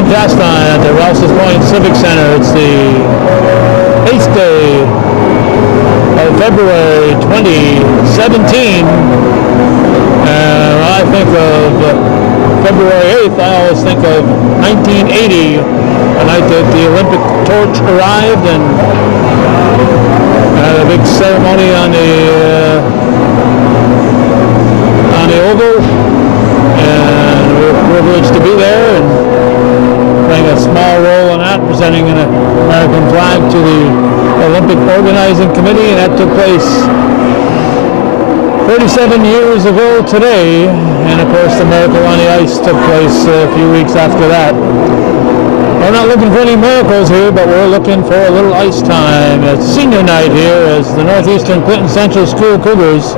Northern Castline at the Rouse's Point Civic Center. It's the 8th day of February 2017. When I think of February 8th, I always think of 1980, the night that the Olympic torch arrived and had a big ceremony on the Oval, and we were privileged to be there and playing a small role in that, presenting an American flag to the Olympic Organizing Committee, and that took place 37 years ago today, and of course the Miracle on the Ice took place a few weeks after that. We're not looking for any miracles here, but we're looking for a little ice time. It's senior night here as the Northeastern Clinton Central School Cougars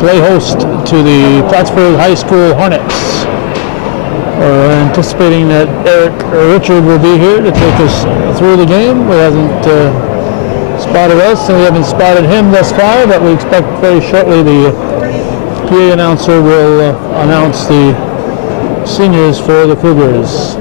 play host to the Plattsburgh High School Hornets. We're anticipating that Eric Richard will be here to take us through the game. He hasn't spotted us, and we haven't spotted him thus far, but we expect very shortly the PA announcer will announce the seniors for the Cougars.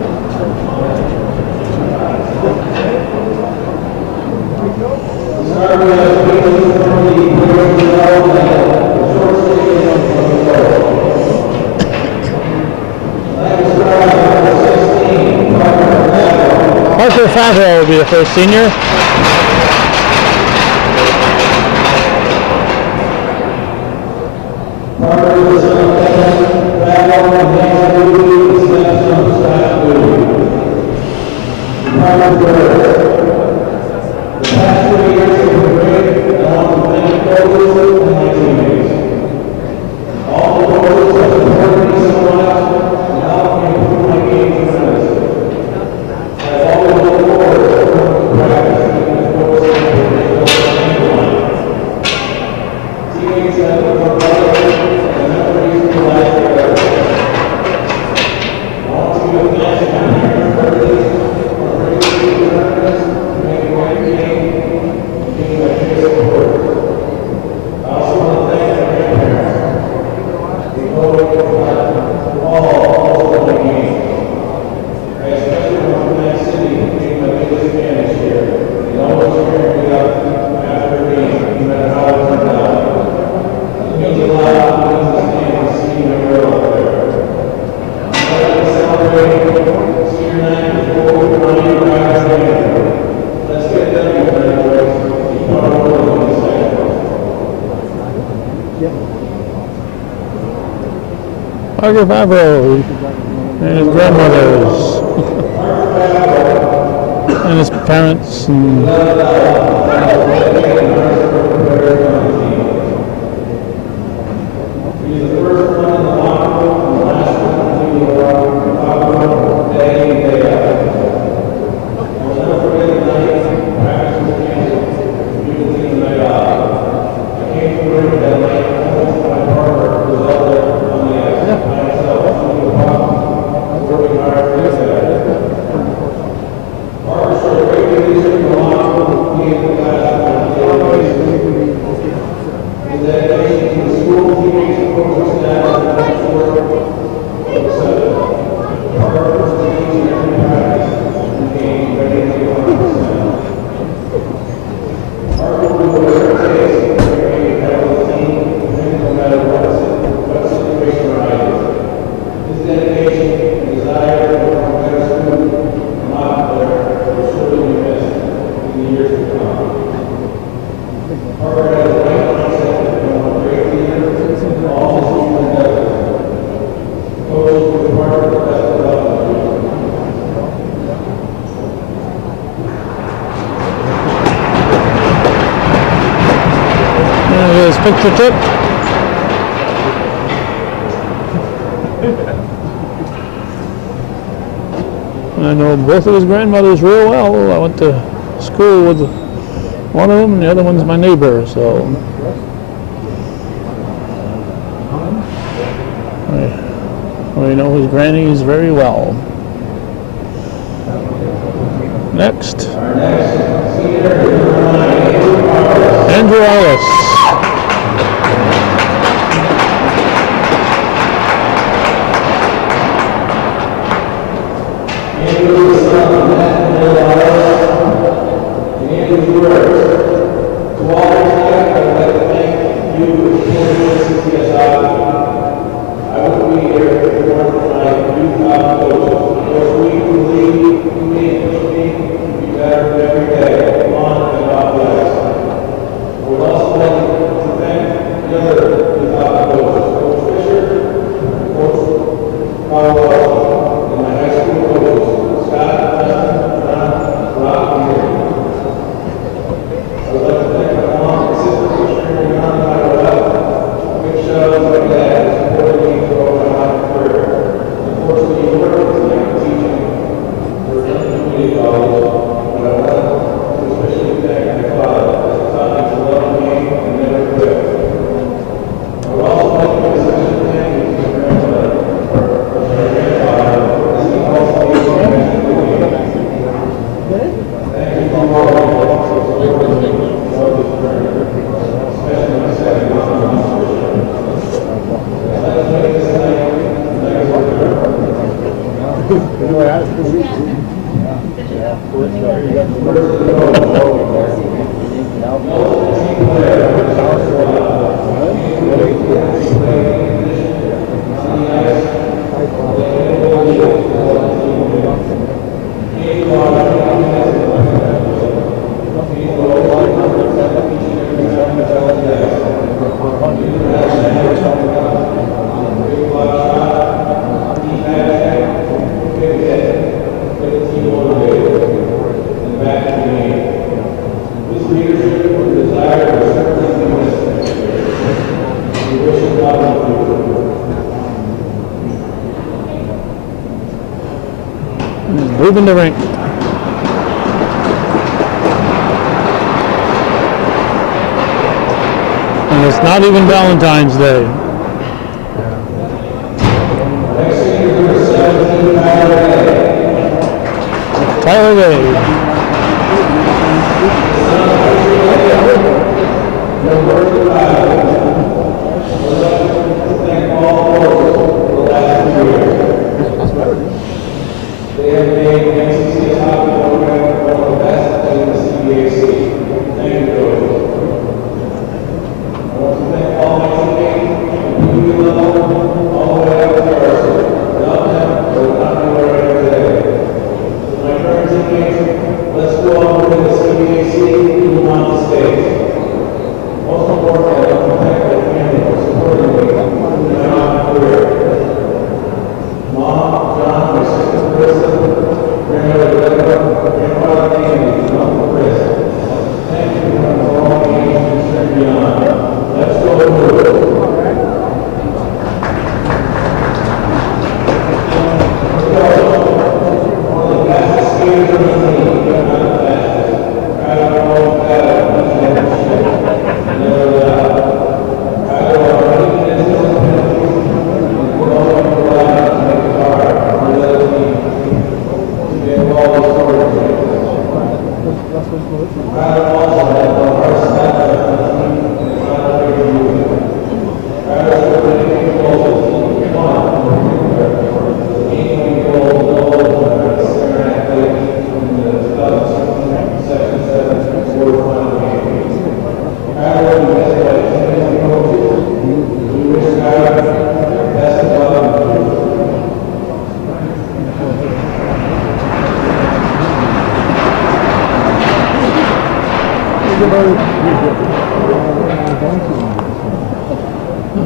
Parker Favreau will be the first senior. Parker Favreau and his grandmothers and his parents and picture tip. I know both of his grandmothers real well. I went to school with one of them, and the other one's my neighbor, so I know his grannies very well. Next, Andrew Ellis. Leaving the rink. And it's not even Valentine's Day. Tyler Gay.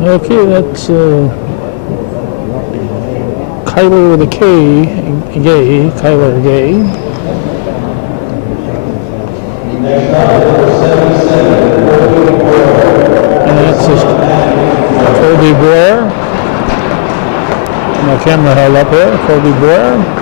Okay, that's Kyler with a K, Gay, Kyler Gay. And that's just Colby Blair. My camera held up here, Colby Blair.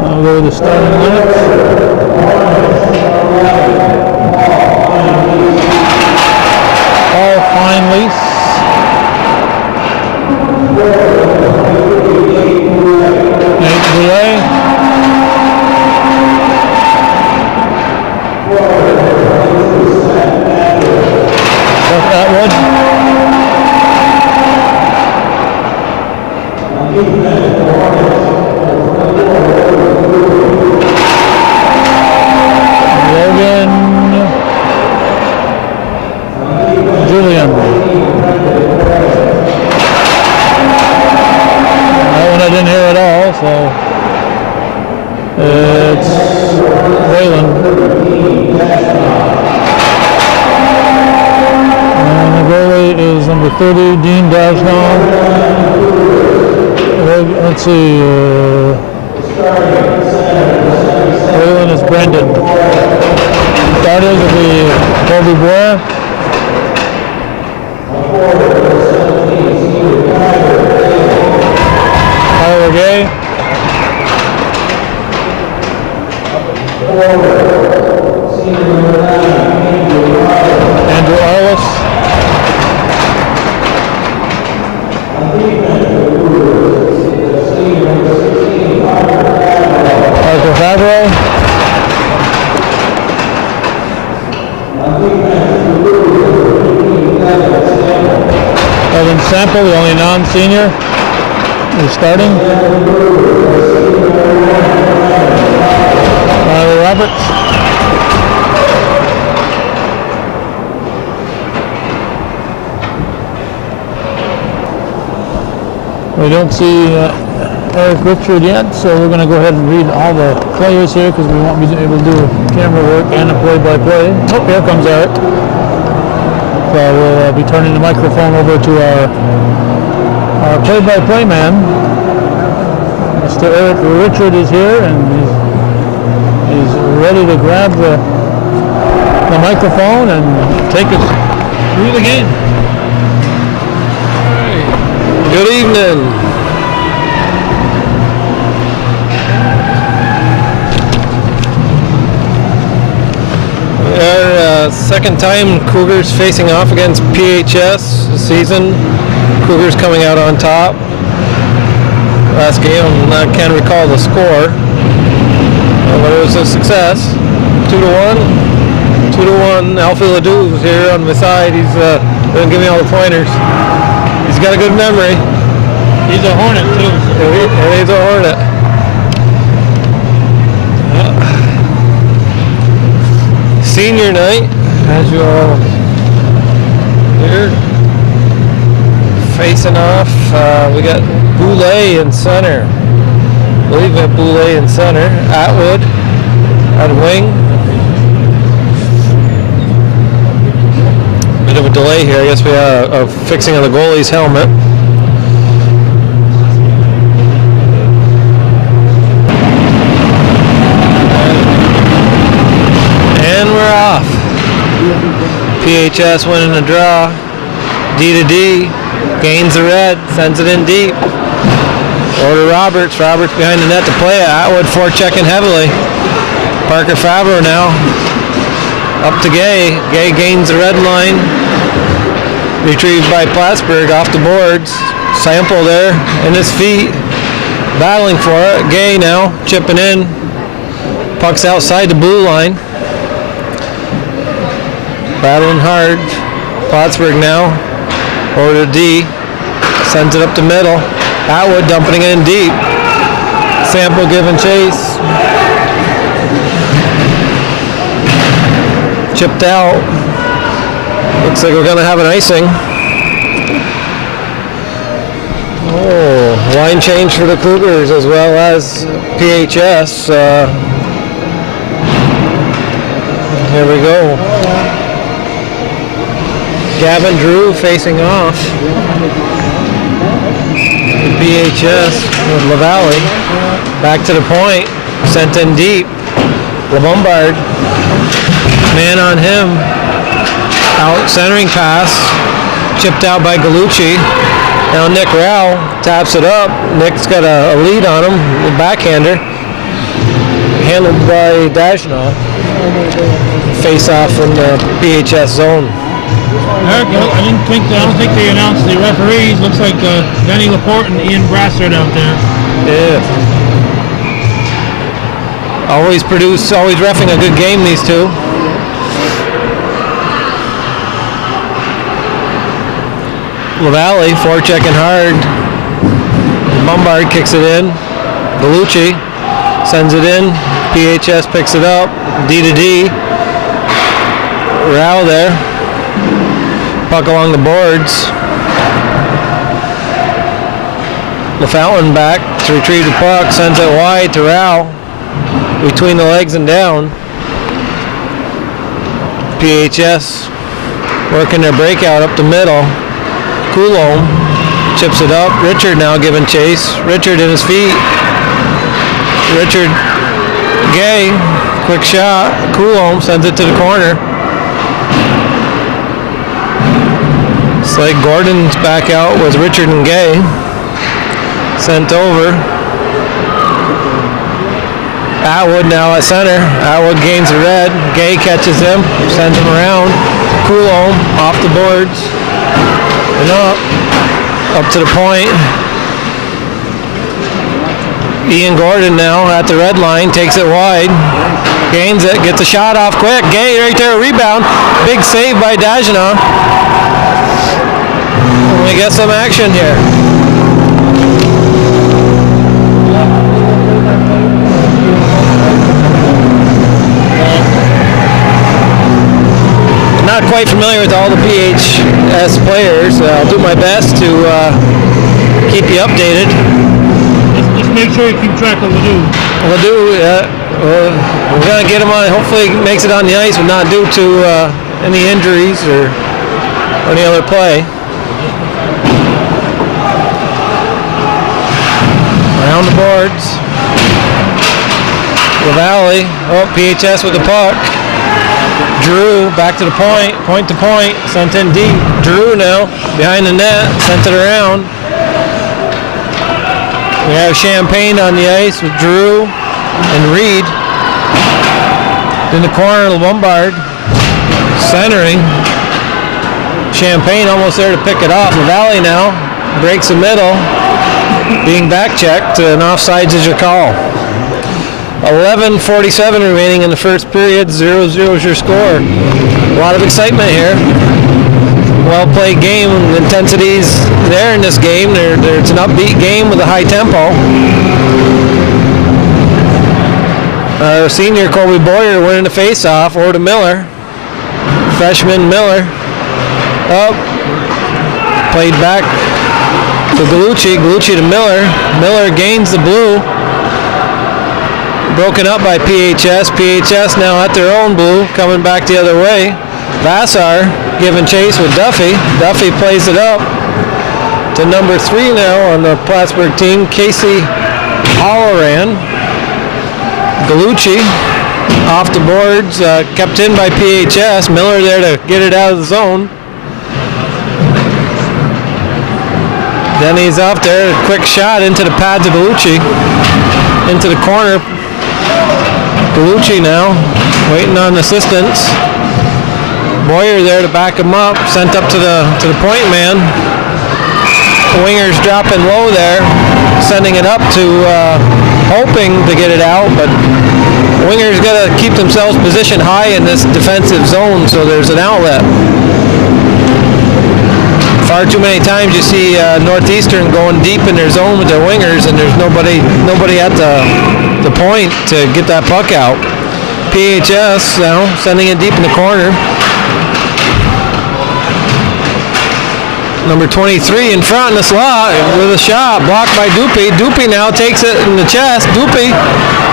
I'll go to the starting lineups. Paul Feinlease. Nate Boulet. Jeff Atwood. Logan Julian. That one I didn't hear at all, so it's Waylon. And the goalie is number 30, Dean Dashnon. Let's see. Waylon is Brendan. Starters will be Colby Boyer. Tyler Gay. Andrew Arliss. Arthur Favreau. Evan Sample, the only non-senior, is starting. Riley Roberts. We don't see Eric Richard yet, so we're going to go ahead and read all the players here because we won't be able to do camera work and a play-by-play. Oh, here comes Eric. So we'll be turning the microphone over to our play-by-play man. Mr. Eric Richard is here and he's ready to grab the microphone and take us through the game. Good evening. second time Cougars facing off against PHS this season. Cougars coming out on top. Last game, I can't recall the score, but it was a success. 2-1. 2-1. Alfie Ledoux is here on my side. He's going to give me all the pointers. He's got a good memory. He's a Hornet too. And he's a Hornet. Senior night, as you all hear. Facing off, we got Boulay in center. I believe we have Boulay in center. Atwood at wing. Bit of a delay here. I guess we have a fixing of the goalie's helmet. And we're off. PHS winning the draw. D-to-D. Gains the red, sends it in deep. Over to Roberts. Roberts behind the net to play it. Atwood forechecking heavily. Parker Favreau now. Up to Gay. Gay gains the red line. Retrieved by Plattsburgh off the boards. Sample there in his feet. Battling for it. Gay now chipping in. Puck's outside the blue line. Battling hard. Plattsburgh now. Over to D. Sends it up the middle. Atwood dumping it in deep. Sample giving chase. Chipped out. Looks like we're going to have an icing. Oh, line change for the Cougars as well as PHS. Here we go. Gavin Drew facing off. PHS with LaValle. Back to the point. Sent in deep. LeBombard. Man on him. Out centering pass. Chipped out by Galucci. Now Nick Rao taps it up. Nick's got a lead on him. The backhander. Handled by Dashnoff. Face off in the PHS zone. Eric, I don't think they announced the referees. Looks like Benny Laporte and Ian Brassard out there. Yeah. Always reffing a good game, these two. LaValle forechecking hard. Bombard kicks it in. Galucci sends it in. PHS picks it up. D-to-D. Rao there. Puck along the boards. LaFountain back to retrieve the puck. Sends it wide to Rao. Between the legs and down. PHS working their breakout up the middle. Coulomb chips it up. Richard now giving chase. Richard in his feet. Richard Gay. Quick shot. Coulomb sends it to the corner. Slade Gordon's back out with Richard and Gay. Sent over. Atwood now at center. Atwood gains the red. Gay catches him. Sends him around. Coulomb off the boards. And up to the point. Ian Gordon now at the red line, takes it wide, gains it, gets a shot off quick. Gay right there, rebound. Big save by Dajanoff. We get some action here. Not quite familiar with all the PHS players. I'll do my best to keep you updated. Just make sure you keep track of Ledoux. Ledoux, we're going to get him on. Hopefully he makes it on the ice, but not due to any injuries or any other play. Around the boards. LaValle. Oh, PHS with the puck. Drew back to the point, point to point, sent in deep. Drew now behind the net, sent it around. We have Champagne on the ice with Drew and Reed. In the corner, Lombard centering. Champagne almost there to pick it off. LaValle now breaks the middle. Being back checked, and offsides is your call. 11:47 remaining in the first period. 0-0 is your score. A lot of excitement here. Well played game. The intensity's there in this game. It's an upbeat game with a high tempo. Our senior Colby Boyer winning the face-off. Over to Miller. Freshman Miller. Up. Played back to Galucci. Galucci to Miller. Miller gains the blue. Broken up by PHS. PHS now at their own blue. Coming back the other way. Vassar giving chase with Duffy. Duffy plays it up to number 3 now on the Plattsburgh team. Casey Halloran. Galucci off the boards, kept in by PHS. Miller there to get it out of the zone. Denny's off there, a quick shot into the pads of Galucci. Into the corner. Galucci now, waiting on assistance. Boyer there to back him up, sent up to the point man. Wingers dropping low there, sending it up to hoping to get it out, but Wingers got to keep themselves positioned high in this defensive zone, so there's an outlet. Far too many times you see Northeastern going deep in their zone with their wingers, and there's nobody at the point to get that puck out. PHS now sending it deep in the corner. Number 23 in front in the slot with a shot blocked by Dupe. Dupe now takes it in the chest. Dupe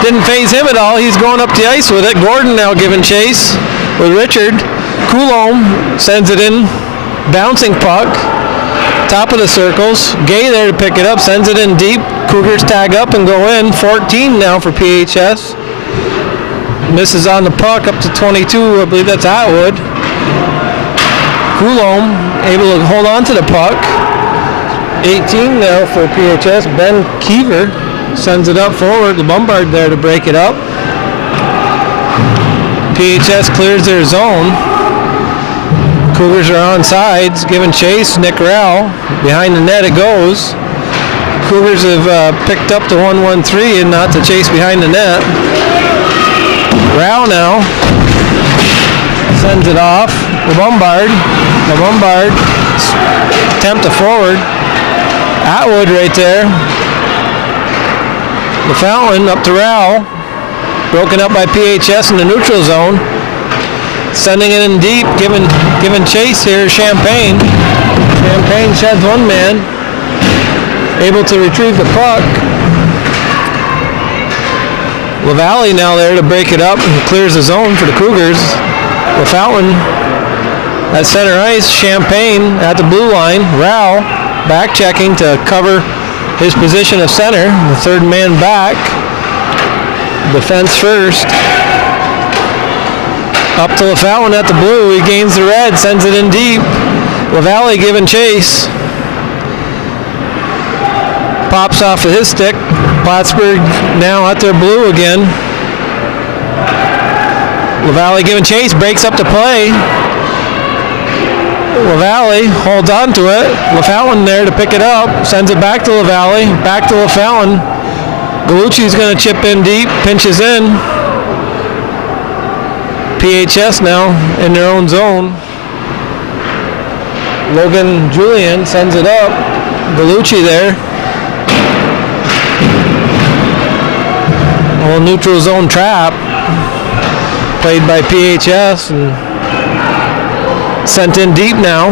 didn't phase him at all. He's going up the ice with it. Gordon now giving chase with Richard. Coulombe sends it in. Bouncing puck. Top of the circles. Gay there to pick it up. Sends it in deep. Cougars tag up and go in. 14 now for PHS. Misses on the puck up to 22. I believe that's Atwood. Coulombe able to hold on to the puck. 18 now for PHS. Ben Keever sends it up forward. The Bombard there to break it up. PHS clears their zone. Cougars are on sides, giving chase. Nick Rao behind the net it goes. Cougars have picked up the 1-1-3 and not to chase behind the net. Rao now sends it off. The Bombard attempt to forward. Atwood right there. The Fountain up to Rao. Broken up by PHS in the neutral zone. Sending it in deep, giving chase here. Champagne. Champagne sheds one man. Able to retrieve the puck. LaValle now there to break it up and clears the zone for the Cougars. The Fountain at center ice. Champagne at the blue line. Rao back checking to cover his position of center. The third man back. Defense first. Up to the Fountain at the blue. He gains the red. Sends it in deep. LaValle giving chase. Pops off of his stick. Plattsburgh now at their blue again. LaValle giving chase. Breaks up the play. LaValle holds on to it. LaFountain there to pick it up. Sends it back to LaValle. Back to LaFountain. Galucci's going to chip in deep. Pinches in. PHS now in their own zone. Logan Julian sends it up. Galucci there. A neutral zone trap. Played by PHS and sent in deep now.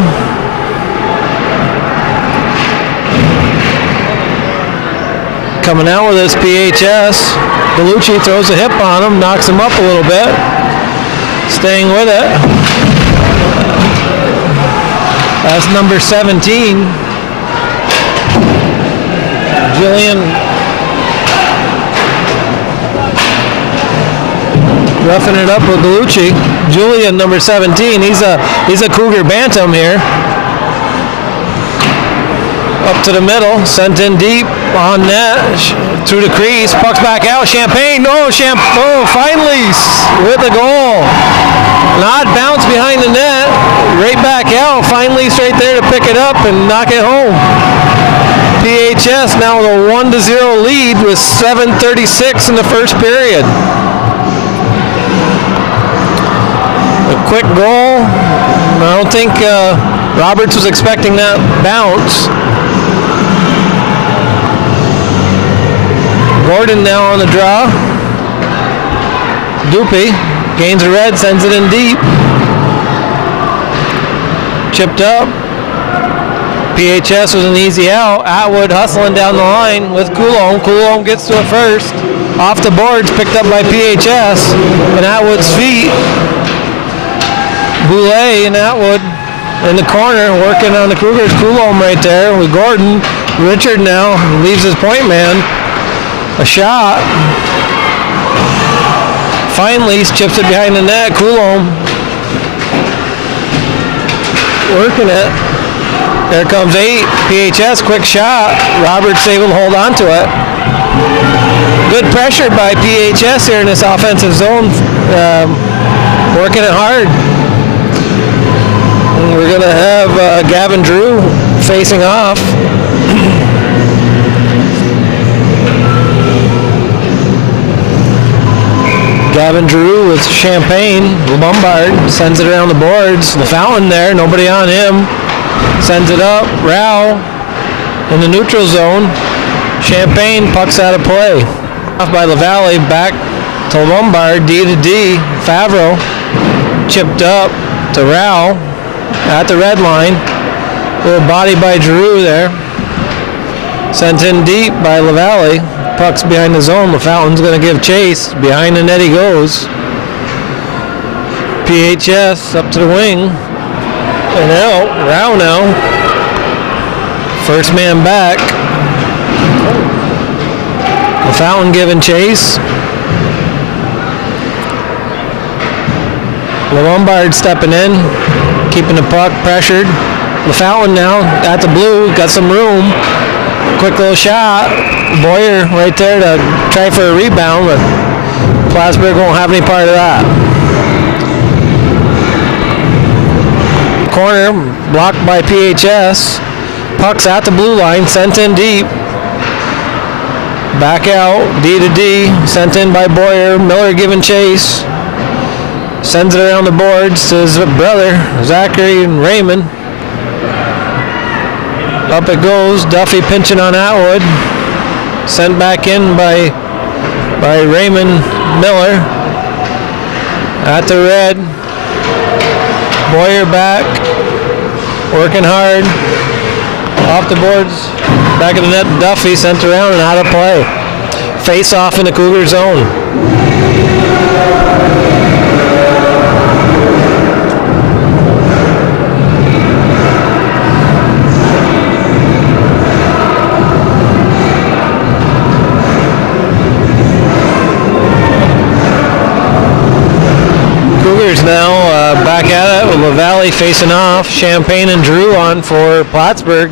Coming out with this PHS. Galucci throws a hip on him, knocks him up a little bit. Staying with it. That's number 17. Julian roughing it up with Galucci. Julian, number 17. He's a Cougar Bantam here. Up to the middle, sent in deep on net. through the crease, puck's back out. Champagne, finally with a goal. An odd bounce behind the net, right back out. Finally right there to pick it up and knock it home. PHS now with a 1-0 lead with 7:36 in the first period. A quick goal. I don't think Roberts was expecting that bounce. Gordon now on the draw. Doopy gains a red, sends it in deep. Chipped up. PHS was an easy out. Atwood hustling down the line with Coulomb. Coulomb gets to it first. Off the boards, picked up by PHS. And Atwood's feet. Boulay and Atwood in the corner working on the Cougars. Coulomb right there with Gordon. Richard now leaves his point man. A shot. Finally chips it behind the net. Coulomb working it. There comes 8. PHS, quick shot. Roberts able to hold on to it. Good pressure by PHS here in this offensive zone. Working it hard. And we're going to have Gavin Drew facing off. Gavin Drew with Champagne. Lombard sends it around the boards. The Fountain there, nobody on him. Sends it up. Rao in the neutral zone. Champagne, puck's out of play. Off by LaValle, back to Lombard, D to D. Favreau chipped up to Rao at the red line. Little body by Drew there. Sent in deep by LaValle. Puck's behind the zone. The Fountain's going to give chase. Behind the net he goes. PHS up to the wing. And out. Rao now. First man back. The Fountain giving chase. Lombard stepping in. Keeping the puck pressured. The Fountain now at the blue. Got some room. Quick little shot. Boyer right there to try for a rebound, but Plattsburgh won't have any part of that. Corner blocked by PHS. Puck's at the blue line, sent in deep. Back out, D to D, sent in by Boyer. Miller giving chase. Sends it around the boards to his brother, Zachary and Raymond. Up it goes. Duffy pinching on Atwood. Sent back in by Raymond Miller. At the red. Boyer back. Working hard. Off the boards. Back of the net. Duffy sent around and out of play. Face off in the Cougar zone. Now back at it with LaValle facing off. Champagne and Drew on for Plattsburgh.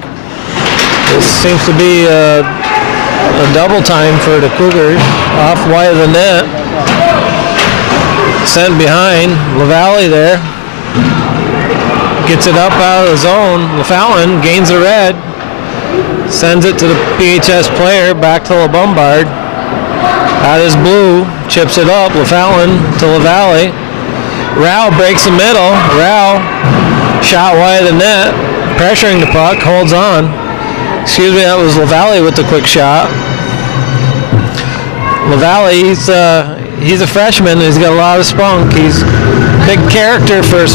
This seems to be a double time for the Cougars. Off wide of the net. Sent behind. LaValle there. Gets it up out of the zone. The Fountain gains the red. Sends it to the PHS player. Back to LaBombard. At his blue. Chips it up. LaFountain to LaValle. Rao breaks the middle. Rao shot wide of the net. Pressuring the puck. Holds on. Excuse me, that was LaValle with the quick shot. LaValle, he's a freshman. He's got a lot of spunk. He's a big character for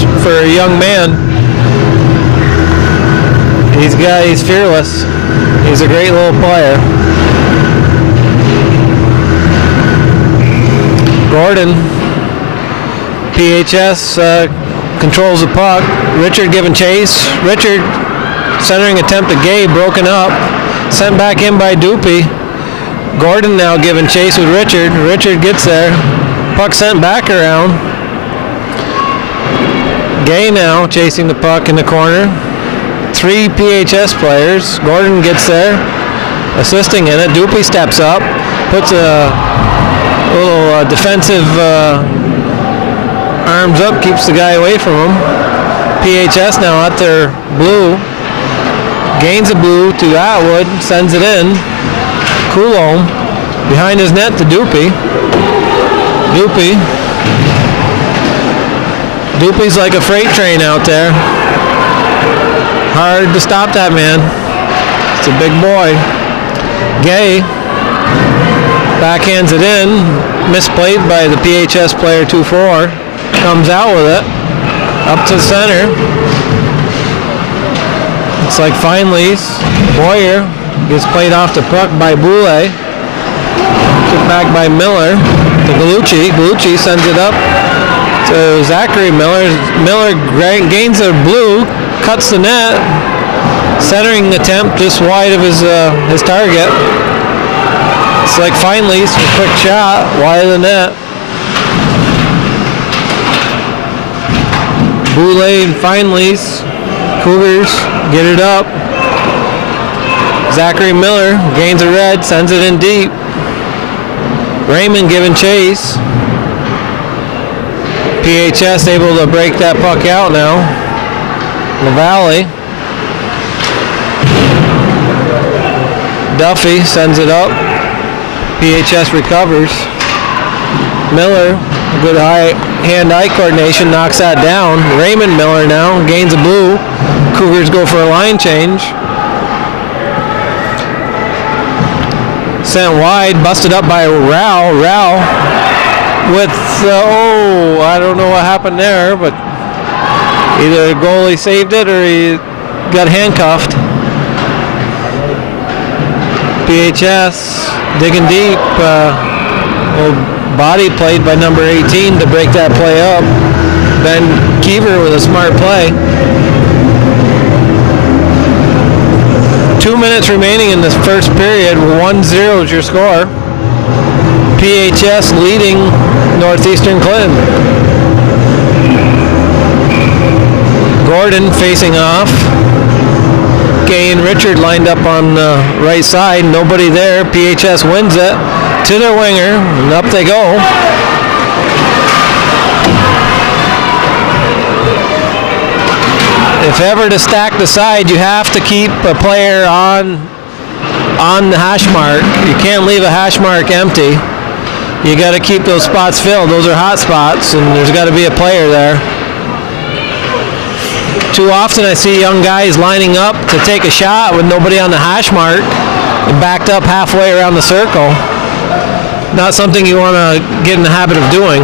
a young man. He's fearless. He's a great little player. Gordon. PHS controls the puck. Richard giving chase. Richard centering attempt at Gabe, broken up. Sent back in by Doopy. Gordon now giving chase with Richard. Richard gets there. Puck sent back around. Gay now chasing the puck in the corner. 3 PHS players. Gordon gets there, assisting in it. Doopy steps up. puts a little defensive arms up, keeps the guy away from him. PHS now at their blue. Gains a blue to Atwood, sends it in. Coulomb behind his net to Doopy. Doopy's like a freight train out there. Hard to stop that man. It's a big boy. Gay backhands it in. Misplayed by the PHS player 2-4. Comes out with it. Up to the center. It's like Feinleis. Boyer gets played off the puck by Boulay. Kicked back by Miller to Galucci. Galucci sends it up to Zachary Miller. Miller gains a blue, cuts the net. Centering attempt just wide of his target. It's like Feinleis with a quick shot, wide of the net. Boulay and Feinleis. Cougars get it up. Zachary Miller gains a red, sends it in deep. Raymond giving chase. PHS able to break that puck out now. LaValle. Duffy sends it up. PHS recovers. Miller, good hand-eye coordination, knocks that down. Raymond Miller now gains a blue. Cougars go for a line change. Sent wide, busted up by Rao. Rao with, I don't know what happened there, but either the goalie saved it or he got handcuffed. PHS digging deep. Body played by number 18 to break that play up. Ben Keever with a smart play. 2 minutes remaining in this first period. 1-0 is your score. PHS leading Northeastern Clinton. Gordon facing off. Gay and Richard lined up on the right side. Nobody there. PHS wins it to their winger, and up they go. If ever to stack the side, you have to keep a player on the hash mark. You can't leave a hash mark empty. You got to keep those spots filled. Those are hot spots, and there's got to be a player there. Too often I see young guys lining up to take a shot with nobody on the hash mark and backed up halfway around the circle. Not something you want to get in the habit of doing.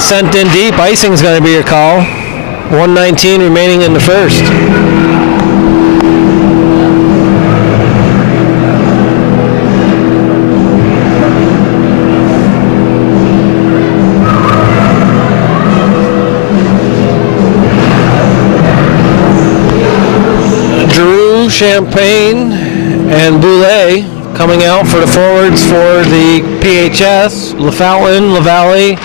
Sent in deep. Icing's going to be your call. 1:19 remaining in the first. Drew, Champagne, and Boulay coming out for the forwards for the PHS. LaFountain, LaValle,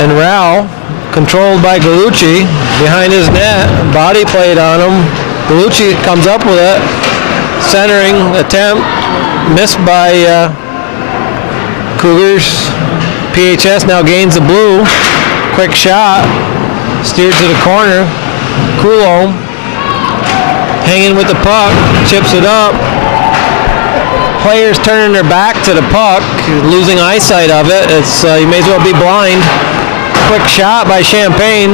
and Rao. Controlled by Galucci behind his net. Body played on him. Galucci comes up with it. Centering attempt. Missed by Cougars. PHS now gains the blue. Quick shot. Steered to the corner. Coulomb hanging with the puck. Chips it up. Players turning their back to the puck. Losing eyesight of it. It's you may as well be blind. Quick shot by Champagne.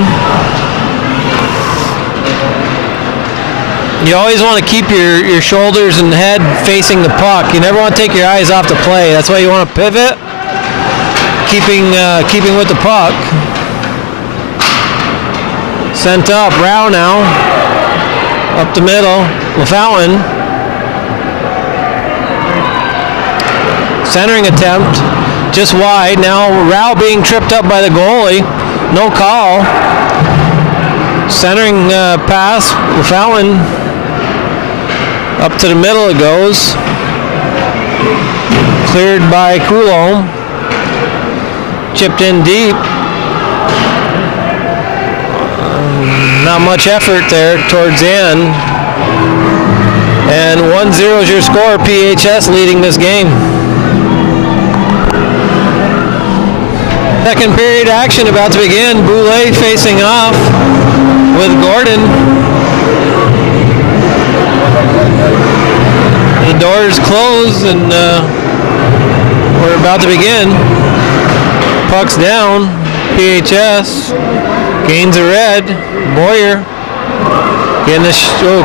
You always want to keep your shoulders and head facing the puck. You never want to take your eyes off the play. That's why you want to pivot, keeping with the puck. Sent up, Rao now. Up the middle, LaFountain. Centering attempt. Just wide. Now Rao being tripped up by the goalie. No call. Centering pass. LaFountain. Up to the middle it goes. Cleared by Coulomb. Chipped in deep. Not much effort there towards the end. And 1-0 is your score. PHS leading this game. Second period action about to begin. Boulay facing off with Gordon. The doors closed and we're about to begin. Puck's down. PHS gains a red. Boyer getting a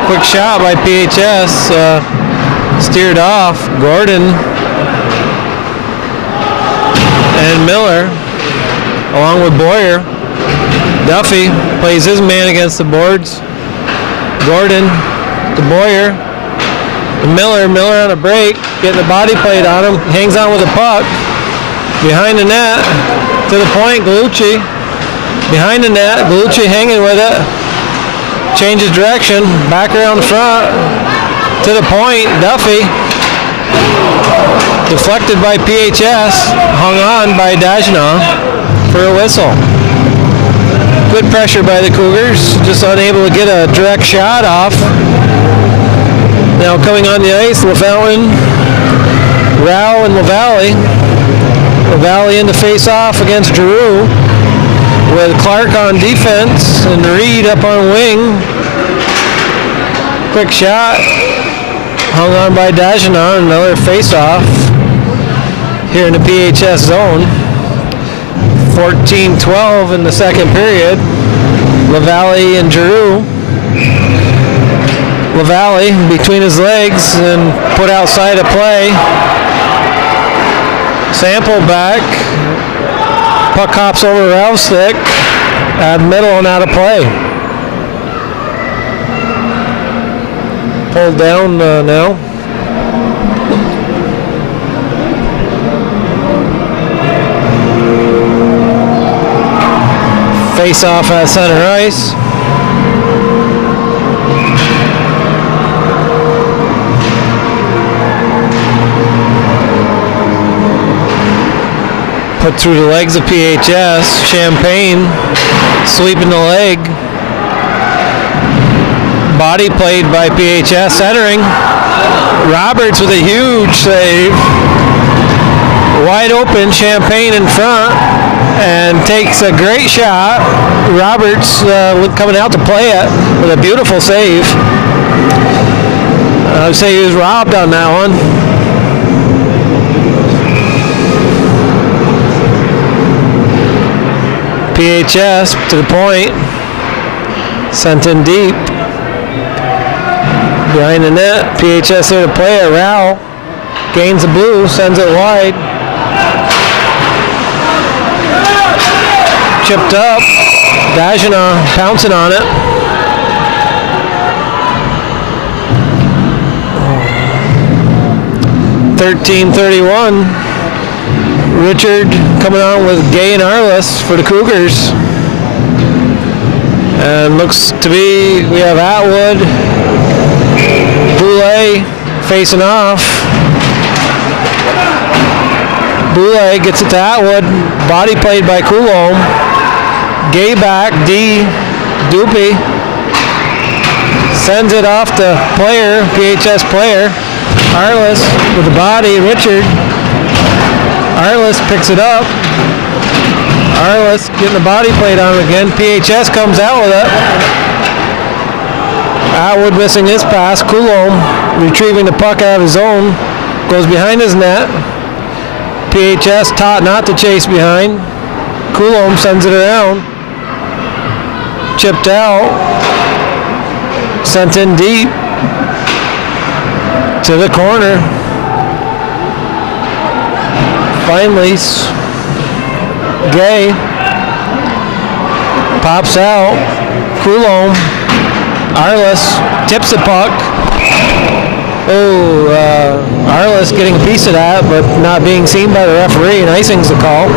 quick shot by PHS. Steered off. Gordon and Miller along with Boyer. Duffy plays his man against the boards. Gordon to Boyer. Miller on a break, getting the body plate on him, hangs on with the puck. Behind the net, to the point, Galucci. Behind the net, Galucci hanging with it. Changes direction, back around the front. To the point, Duffy. Deflected by PHS, hung on by Dagenau for a whistle. Good pressure by the Cougars, just unable to get a direct shot off. Now coming on the ice, LaFountain, Rao and LaValle. LaValle in the face-off against Giroux with Clark on defense and Reed up on wing. Quick shot, hung on by Dagenau, another face-off here in the PHS zone. 14-12 in the second period. LaValle and Giroux. LaValle between his legs and put outside of play. Sample back. Puck hops over Ralph's stick. At middle and out of play. Pulled down now. Face off at center ice. Put through the legs of PHS. Champagne sweeping the leg. Body played by PHS. Centering. Roberts with a huge save. Wide open. Champagne in front. And takes a great shot. Roberts coming out to play it with a beautiful save. I would say he was robbed on that one. PHS to the point. Sent in deep. Behind the net. PHS there to play it. Rao gains the blue. Sends it wide. Chipped up. Dagenau pouncing on it. $13:31. Richard coming on with Gay and Arliss for the Cougars. And looks to be, we have Atwood, Boulay facing off. Boulay gets it to Atwood, body played by Coulomb. Gay back, D, Doopy. Sends it off to player, PHS player. Arliss with the body, Richard. Arliss picks it up. Arliss getting the body plate on him again. PHS comes out with it. Atwood missing his pass. Coulomb retrieving the puck out of his own. Goes behind his net. PHS taught not to chase behind. Coulomb sends it around. Chipped out. Sent in deep. To the corner. Finally, Gay pops out. Coulomb, Arliss tips the puck. Arliss getting a piece of that, but not being seen by the referee, and icing's the call.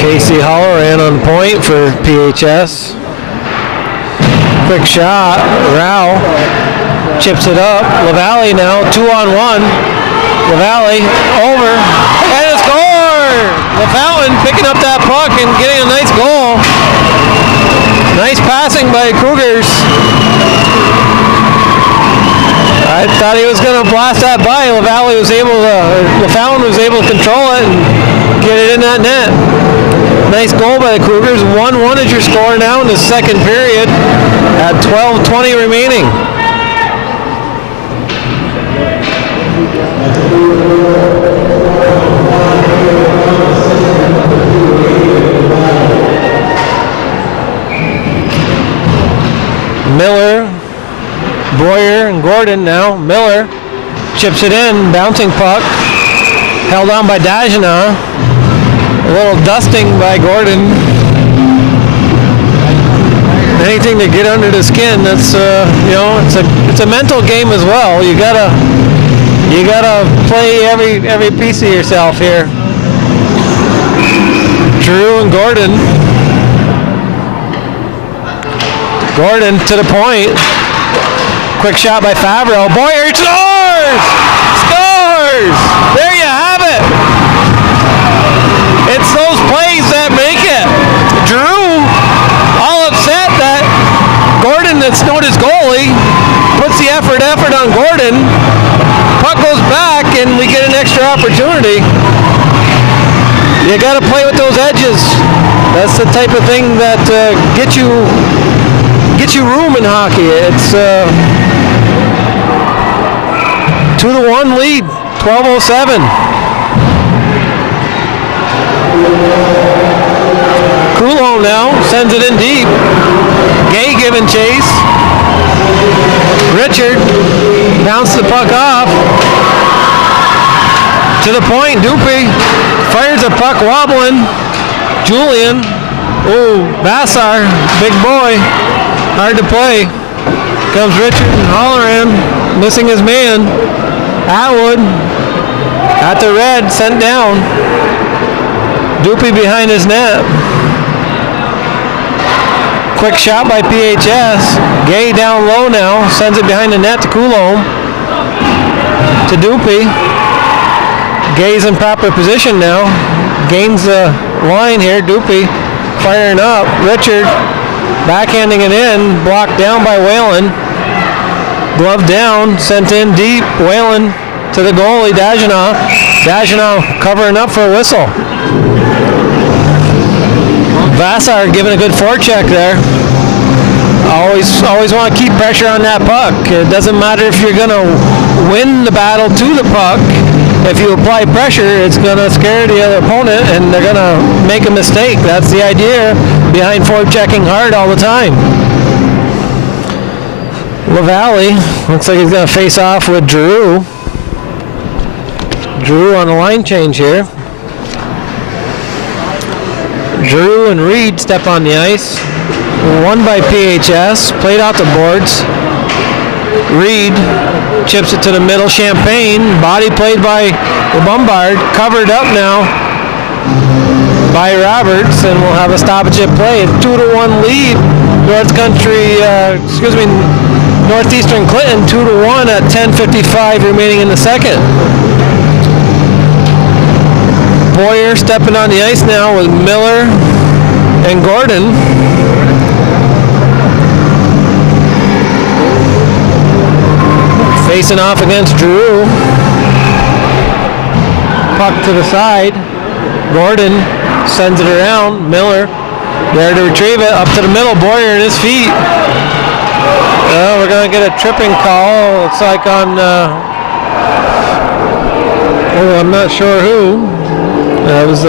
Casey Halloran on point for PHS. Quick shot, Rao chips it up. LaValle now, 2-on-1. LaValle over, and a score! LaFountain picking up that puck and getting a nice goal. Nice passing by Cougars. I thought he was going to blast that by. LaFountain was able to control it and get it in that net. Nice goal by the Cougars. 1-1 is your score now in the second period at 12:20 remaining. Miller, Boyer, and Gordon now. Miller chips it in, bouncing puck. Held on by Dajana. A little dusting by Gordon. Anything to get under the skin. That's it's a mental game as well. You gotta play every piece of yourself here. Drew and Gordon. Gordon to the point. Quick shot by Favreau. Boyer scores! Scores! There you have it. It's those plays that make it. Drew, all upset that Gordon, that's not his goalie, puts the effort on Gordon. Puck goes back and we get an extra opportunity. You got to play with those edges. That's the type of thing that gets you room in hockey. It's 2-1 lead, 12:07. Coulomb now sends it in deep. Gay giving chase. Richard bounced the puck off. To the point, Dupe fires a puck wobbling. Julian. Oh, Bassar, big boy. Hard to play. Comes Richard and Holloran, missing his man. Atwood at the red, sent down. Dupe behind his net. Quick shot by PHS. Gay down low now, sends it behind the net to Coulomb. To Dupe. Gay's in proper position now. Gains the line here. Dupe firing up. Richard backhanding it in, blocked down by Whalen. Glove down, sent in deep. Whalen to the goalie, Dajanow. Dajanow covering up for a whistle. Vassar giving a good forecheck there. Always want to keep pressure on that puck. It doesn't matter if you're going to win the battle to the puck. If you apply pressure, it's going to scare the other opponent and they're going to make a mistake. That's the idea behind forechecking hard all the time. LaValle looks like he's going to face off with Drew. Drew on the line change here. Drew and Reed step on the ice. Won by PHS, played off the boards. Reed chips it to the middle. Champagne, body played by Bombard, covered up now by Roberts, and we'll have a stoppage at play. A 2-1 lead. Northeastern Clinton 2-1 at 10:55 remaining in the second. Boyer stepping on the ice now with Miller and Gordon. Facing off against Drew. Puck to the side. Gordon sends it around. Miller there to retrieve it. Up to the middle. Boyer in his feet. We're going to get a tripping call. It's like on... I'm not sure who. That was...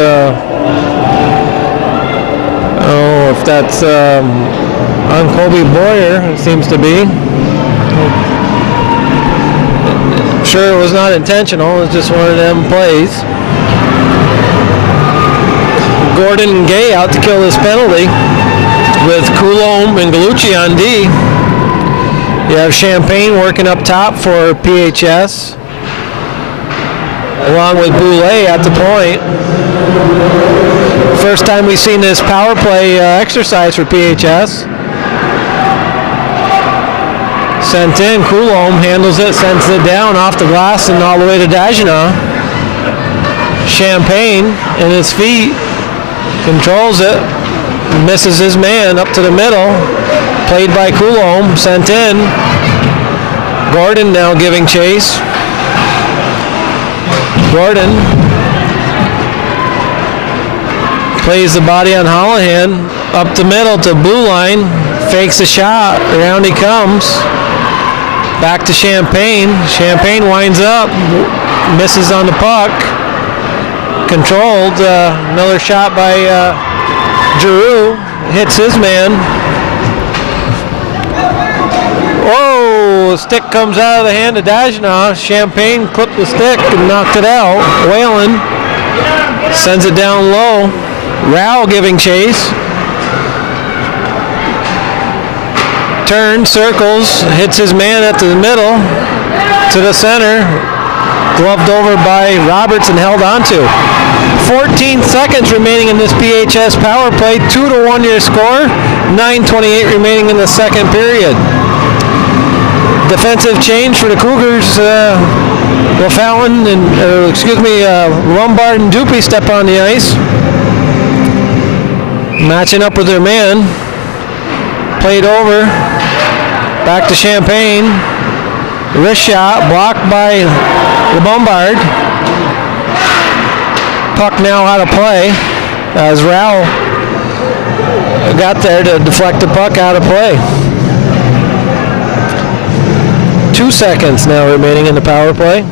if that's on Colby Boyer, it seems to be. Sure, it was not intentional. It's just one of them plays. Gordon and Gay out to kill this penalty with Coulomb and Gallucci on D. You have Champagne working up top for PHS, along with Boulay at the point. First time we've seen this power play exercise for PHS. Sent in. Coulomb handles it, sends it down off the glass and all the way to Dagenau. Champagne in his feet. Controls it. Misses his man up to the middle. Played by Coulomb. Sent in. Gordon now giving chase. Gordon plays the body on Holohan. Up the middle to blue line. Fakes a shot. Around he comes. Back to Champagne. Champagne winds up. Misses on the puck. Controlled. Another shot by Giroux. Hits his man. Whoa! Stick comes out of the hand of Dagenau. Champagne clipped the stick and knocked it out. Whalen sends it down low. Rao giving chase. Turns, circles, hits his man at the middle to the center. Gloved over by Roberts and held onto. 14 seconds remaining in this PHS power play. 2-1 your score. 9:28 remaining in the second period. Defensive change for the Cougars. Lombard and Dupuy step on the ice. Matching up with their man. Played over. Back to Champagne. Wrist shot blocked by Lombard. Puck now out of play as Rao got there to deflect the puck out of play. 2 seconds now remaining in the power play.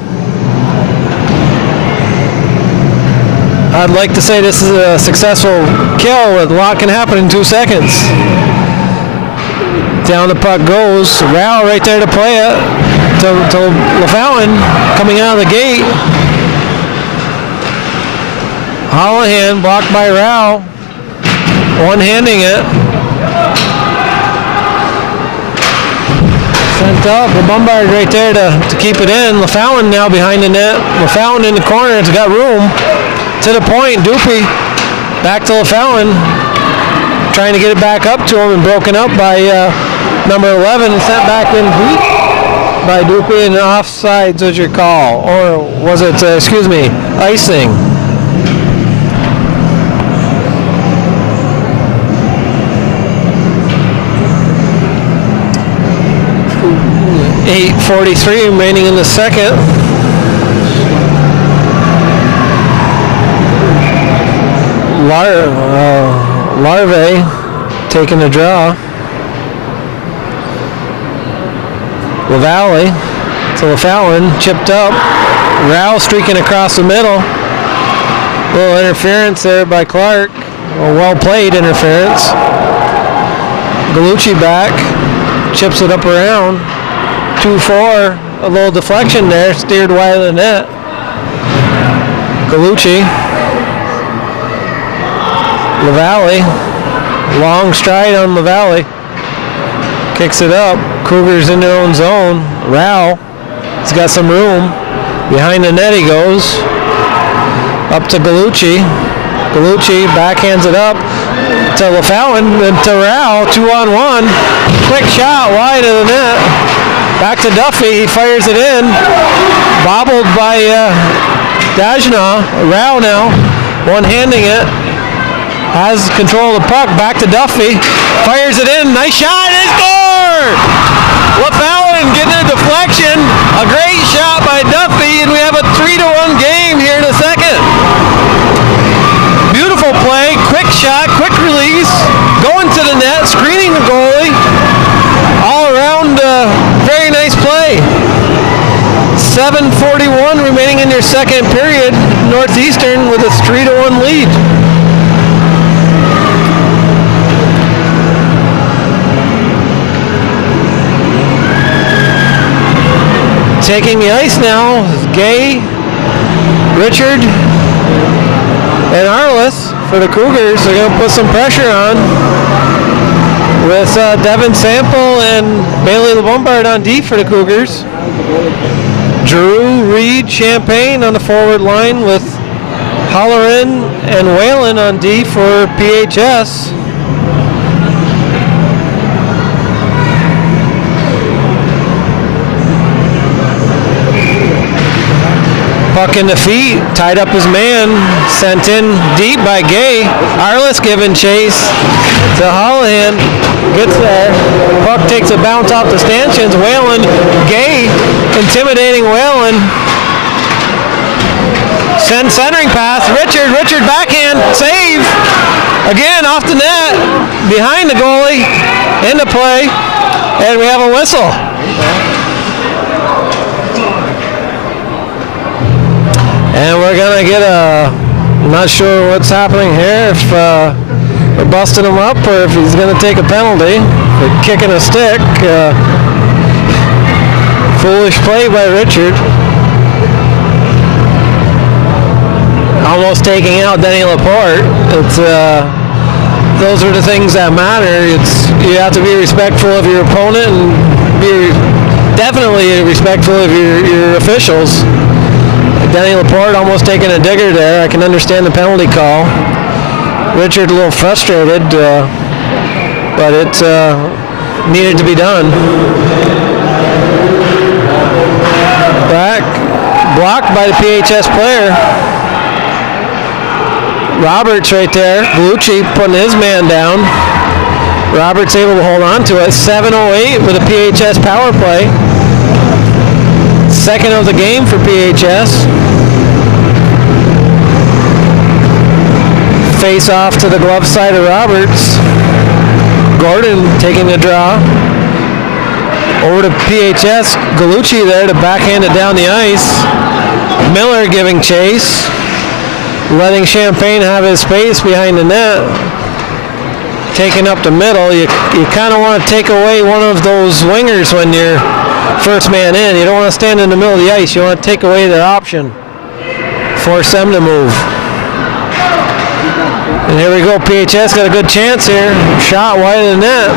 I'd like to say this is a successful kill. A lot can happen in 2 seconds. Down the puck goes. Rao right there to play it. To LaFountain coming out of the gate. Holohan blocked by Rao. One-handing it. Sent up. Lombard right there to keep it in. LaFountain now behind the net. LaFountain in the corner. It's got room. To the point. Dupuy back to LaFountain. Trying to get it back up to him and broken up by number 11 and sent back in deep by Dupuy, and offsides was your call. Or was it, icing? .8:43 remaining in the second. Larve taking a draw. LaValle to LaFountain, chipped up. Rao streaking across the middle. Little interference there by Clark. Well played interference. Gallucci back, chips it up around. 2-4, a little deflection there, steered wide of the net. Gallucci. LaValle, long stride on LaValle. Kicks it up. Cougars in their own zone. Rao, he's got some room. Behind the net he goes. Up to Gallucci. Gallucci backhands it up to LaFountain and to Rao. 2-on-1. Quick shot wide of the net. Back to Duffy. He fires it in. Bobbled by Dagenau. Rao now one-handing it. Has control of the puck. Back to Duffy. Fires it in. Nice shot. And score! LaFountain getting a deflection. A great shot by Duffy. And we have a 3-1 game here in a second. Beautiful play. Quick shot. Quick release. Going to the net. Screening the goalie. All around very nice play. 7:41 remaining in your second period. Northeastern with a 3-1 lead. Taking the ice now is Gay, Richard, and Arliss for the Cougars. They're going to put some pressure on with Devin Sample and Bailey Lombard on D for the Cougars. Giroux, Reed, Champagne on the forward line with Halloran and Whalen on D for PHS. Puck in the feet, tied up his man, sent in deep by Gay. Arliss giving chase to Holohan, gets there. Puck takes a bounce off the stanchions. Whalen, Gay, intimidating Whalen. Send centering pass, Richard backhand, save. Again, off the net, behind the goalie, into play, and we have a whistle. And we're gonna get I'm not sure what's happening here, if we're busting him up or if he's gonna take a penalty for kicking a stick. Foolish play by Richard. Almost taking out Denny Laporte. It's those are the things that matter. You have to be respectful of your opponent and be definitely respectful of your officials. Denny Laporte almost taking a digger there. I can understand the penalty call. Richard a little frustrated, but it needed to be done. Back, blocked by the PHS player. Roberts right there. Galucci putting his man down. Roberts able to hold on to it. 7:08 with a PHS power play. Second of the game for PHS. Face off to the glove side of Roberts. Gordon taking the draw. Over to PHS. Galucci there to backhand it down the ice. Miller giving chase. Letting Champagne have his space behind the net. Taking up the middle. You kind of want to take away one of those wingers when you're first man in. You don't want to stand in the middle of the ice. You want to take away their option. Force them to move. And here we go. PHS got a good chance here. Shot wide of the net.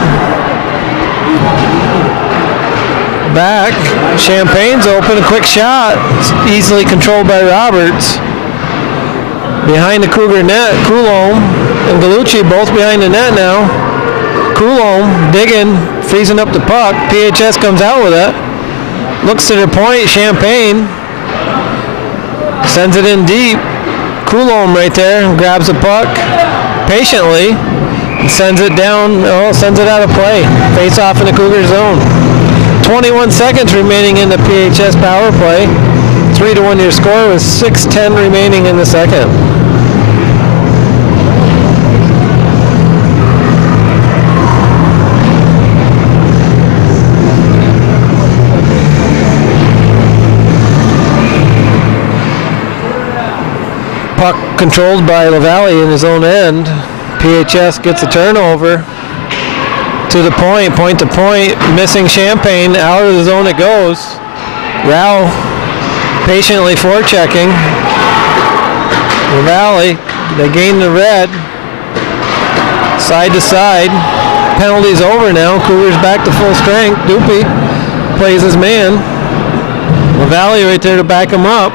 Back. Champagne's open. A quick shot. It's easily controlled by Roberts. Behind the Cougar net, Coulomb and Galucci both behind the net now. Coulomb digging, freezing up the puck. PHS comes out with it. Looks to their point, Champagne. Sends it in deep. Coulomb right there, grabs the puck patiently. And sends it down, sends it out of play. Face off in the Cougar zone. 21 seconds remaining in the PHS power play. 3-1 your score with 6:10 remaining in the second. Puck controlled by LaValle in his own end. PHS gets a turnover. To the point to point, missing Champagne. Out of the zone it goes. Rao patiently forechecking. LaValle, they gain the red. Side to side. Penalty's over now. Cougars back to full strength. Doopy plays his man. LaValle right there to back him up.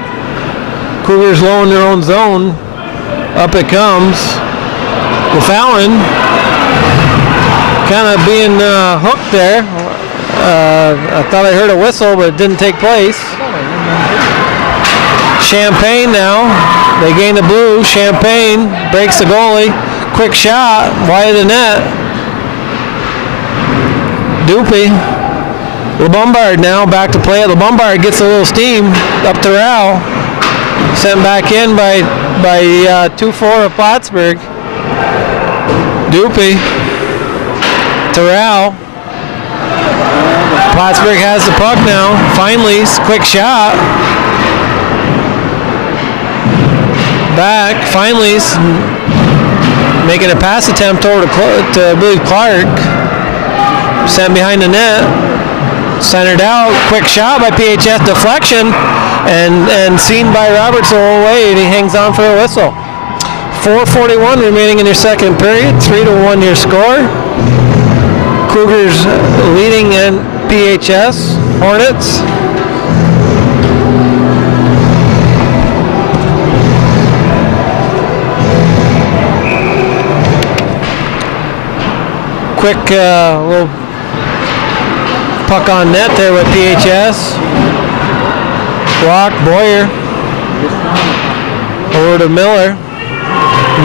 Cougars low in their own zone. Up it comes. LaFallon kind of being hooked there. I thought I heard a whistle, but it didn't take place. Champagne now. They gain the blue. Champagne breaks the goalie. Quick shot. Wide of the net. Doopy. LeBombard now back to play. LeBombard gets a little steam up to Rao. Sent back in by 2-4 of Plattsburgh. Doopy to Rao. Plattsburgh has the puck now. Finally, quick shot. Back. Finally, making a pass attempt over to I believe Clark. Sent behind the net. Centered out. Quick shot by PHS. Deflection. And seen by Roberts the whole way, and he hangs on for a whistle. 4:41 remaining in your second period. 3-1 your score. Cougars leading in PHS. Hornets. Quick little puck on net there with PHS. Block, Boyer Over to Miller.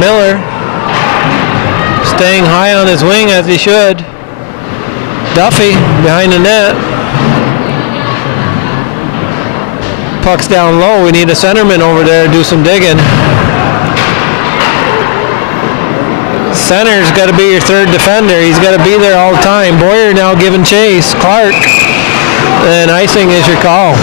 Miller staying high on his wing as he should. Duffy behind the net. Puck's down low. We need a centerman over there to do some digging. Center's got to be your third defender. He's got to be there all the time. Boyer now giving chase. Clark. And icing is your call.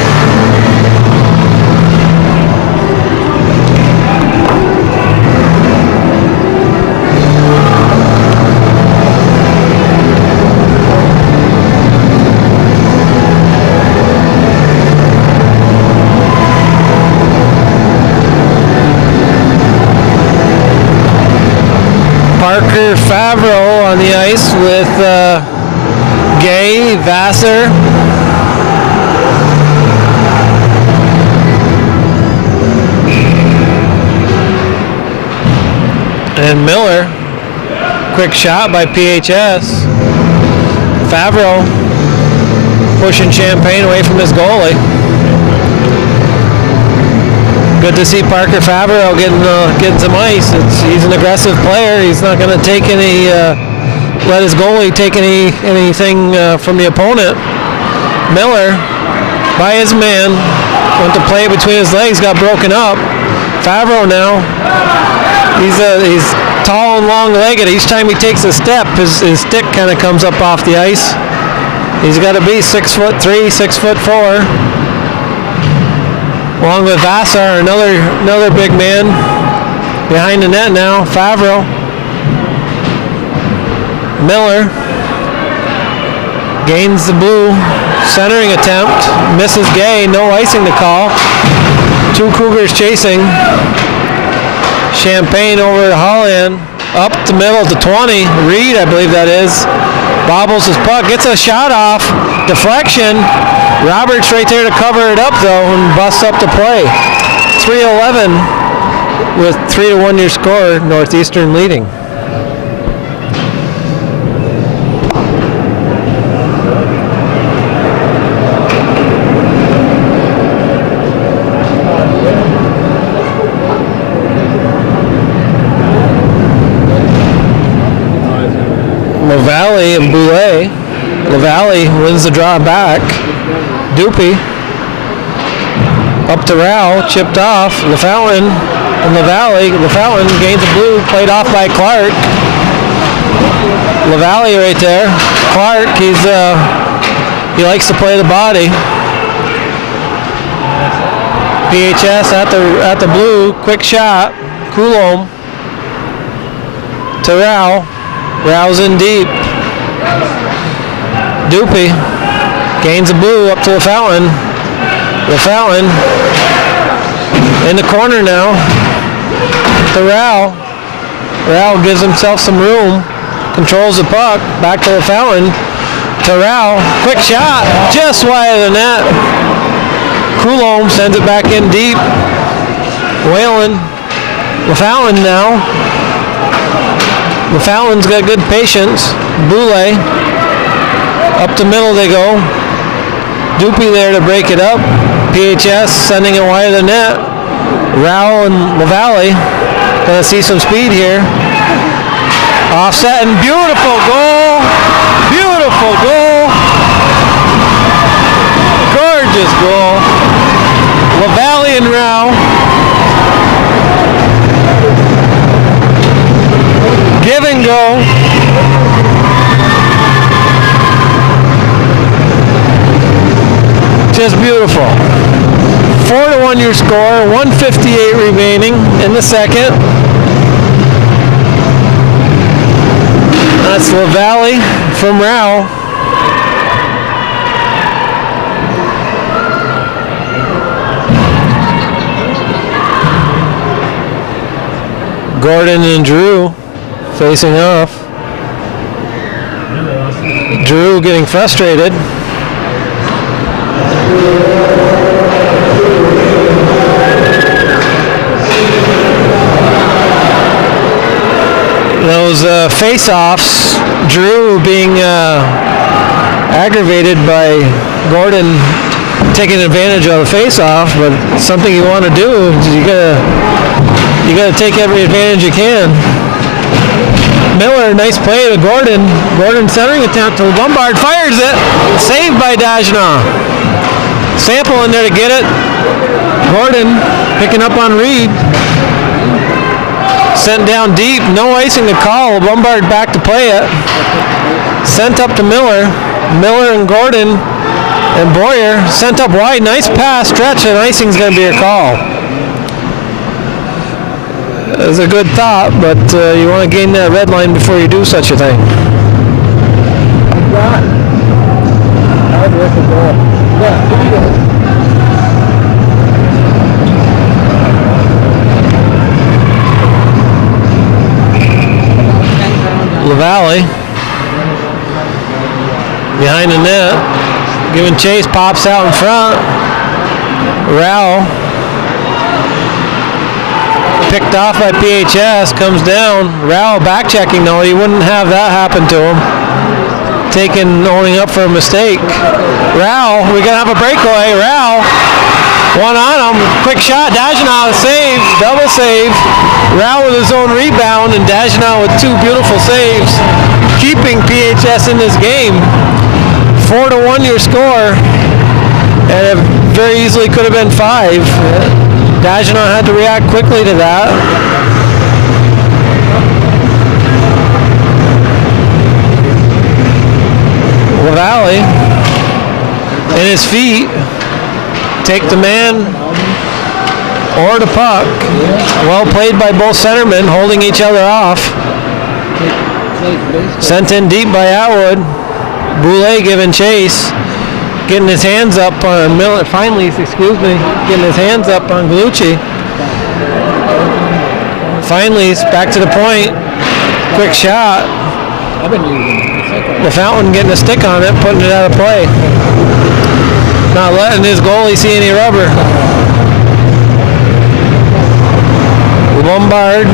Parker Favreau on the ice with Gay, Vassar. And Miller. Quick shot by PHS. Favreau pushing Champagne away from his goalie. Good to see Parker Favreau getting some ice. He's an aggressive player. He's not going to take let his goalie take anything from the opponent. Miller, by his man, went to play between his legs, got broken up. Favreau now, he's tall and long-legged. Each time he takes a step, his stick kind of comes up off the ice. He's got to be 6'3", 6'4". Along with Vassar, another big man behind the net now. Favreau. Miller gains the blue. Centering attempt. Misses Gay. No icing to call. Two Cougars chasing. Champagne over to Holland. Up the middle to 20. Reed, I believe that is. Bobbles his puck. Gets a shot off. Deflection. Roberts right there to cover it up, though, and busts up the play. 3-11 with 3-1 your score, Northeastern leading. LaValle and Boulay. LaValle wins the draw back. Dupy up to Rao, chipped off. LaFountain and LaValle. LaFountain gains the blue, played off by Clark. LaValle right there. Clark, he likes to play the body. PHS at the blue, quick shot. Coulomb to Rao. Rao's in deep. Dupy gains the blue up to LaFountain. LaFountain in the corner now to Rao. Rao gives himself some room. Controls the puck. Back to LaFountain. To Rao. Quick shot. Just wide of the net. Coulomb sends it back in deep. Whalen. LaFountain now. LaFountain's got good patience. Boulay. Up the middle they go. Dupy there to break it up. PHS sending it wide of the net. Rao and LaValle gonna see some speed here. Offset and beautiful goal. Beautiful goal. Gorgeous goal. LaValle and Rao. Give and go. Just beautiful. 4-1 your score, 1:58 remaining in the second. That's LaValle from Rao. Gordon and Drew facing off. Drew getting frustrated. Those face-offs, Drew being aggravated by Gordon taking advantage of the face-off, but something you want to do is you gotta take every advantage you can. Miller, nice play to Gordon. Gordon centering attempt to Lombard, fires it. Saved by Dagenau. Sample in there to get it. Gordon picking up on Reed. Sent down deep, no icing to call. Lombard back to play it. Sent up to Miller. Miller and Gordon and Boyer sent up wide. Nice pass, stretch, and icing's going to be a call. It's a good thought, but you want to gain that red line before you do such a thing. LaValle behind the net, giving chase, pops out in front. Rao picked off by PHS, comes down. Rao back checking though, you wouldn't have that happen to him. Owning up for a mistake. Rao, we're gonna have a breakaway. Rao, one on him, quick shot. Dagenau save, double save. Rao with his own rebound, and Dagenau with two beautiful saves, keeping PHS in this game. 4-1 your score, and it very easily could have been 5. Dagenau had to react quickly to that. LaValle in his feet, take the man or the puck. Well played by both centermen, holding each other off. Sent in deep by Atwood. Boulay giving chase, getting his hands up on Miller. Finally, getting his hands up on Galucci. Finally, back to the point. Quick shot. The Fountain getting a stick on it, putting it out of play. Not letting his goalie see any rubber. Lombard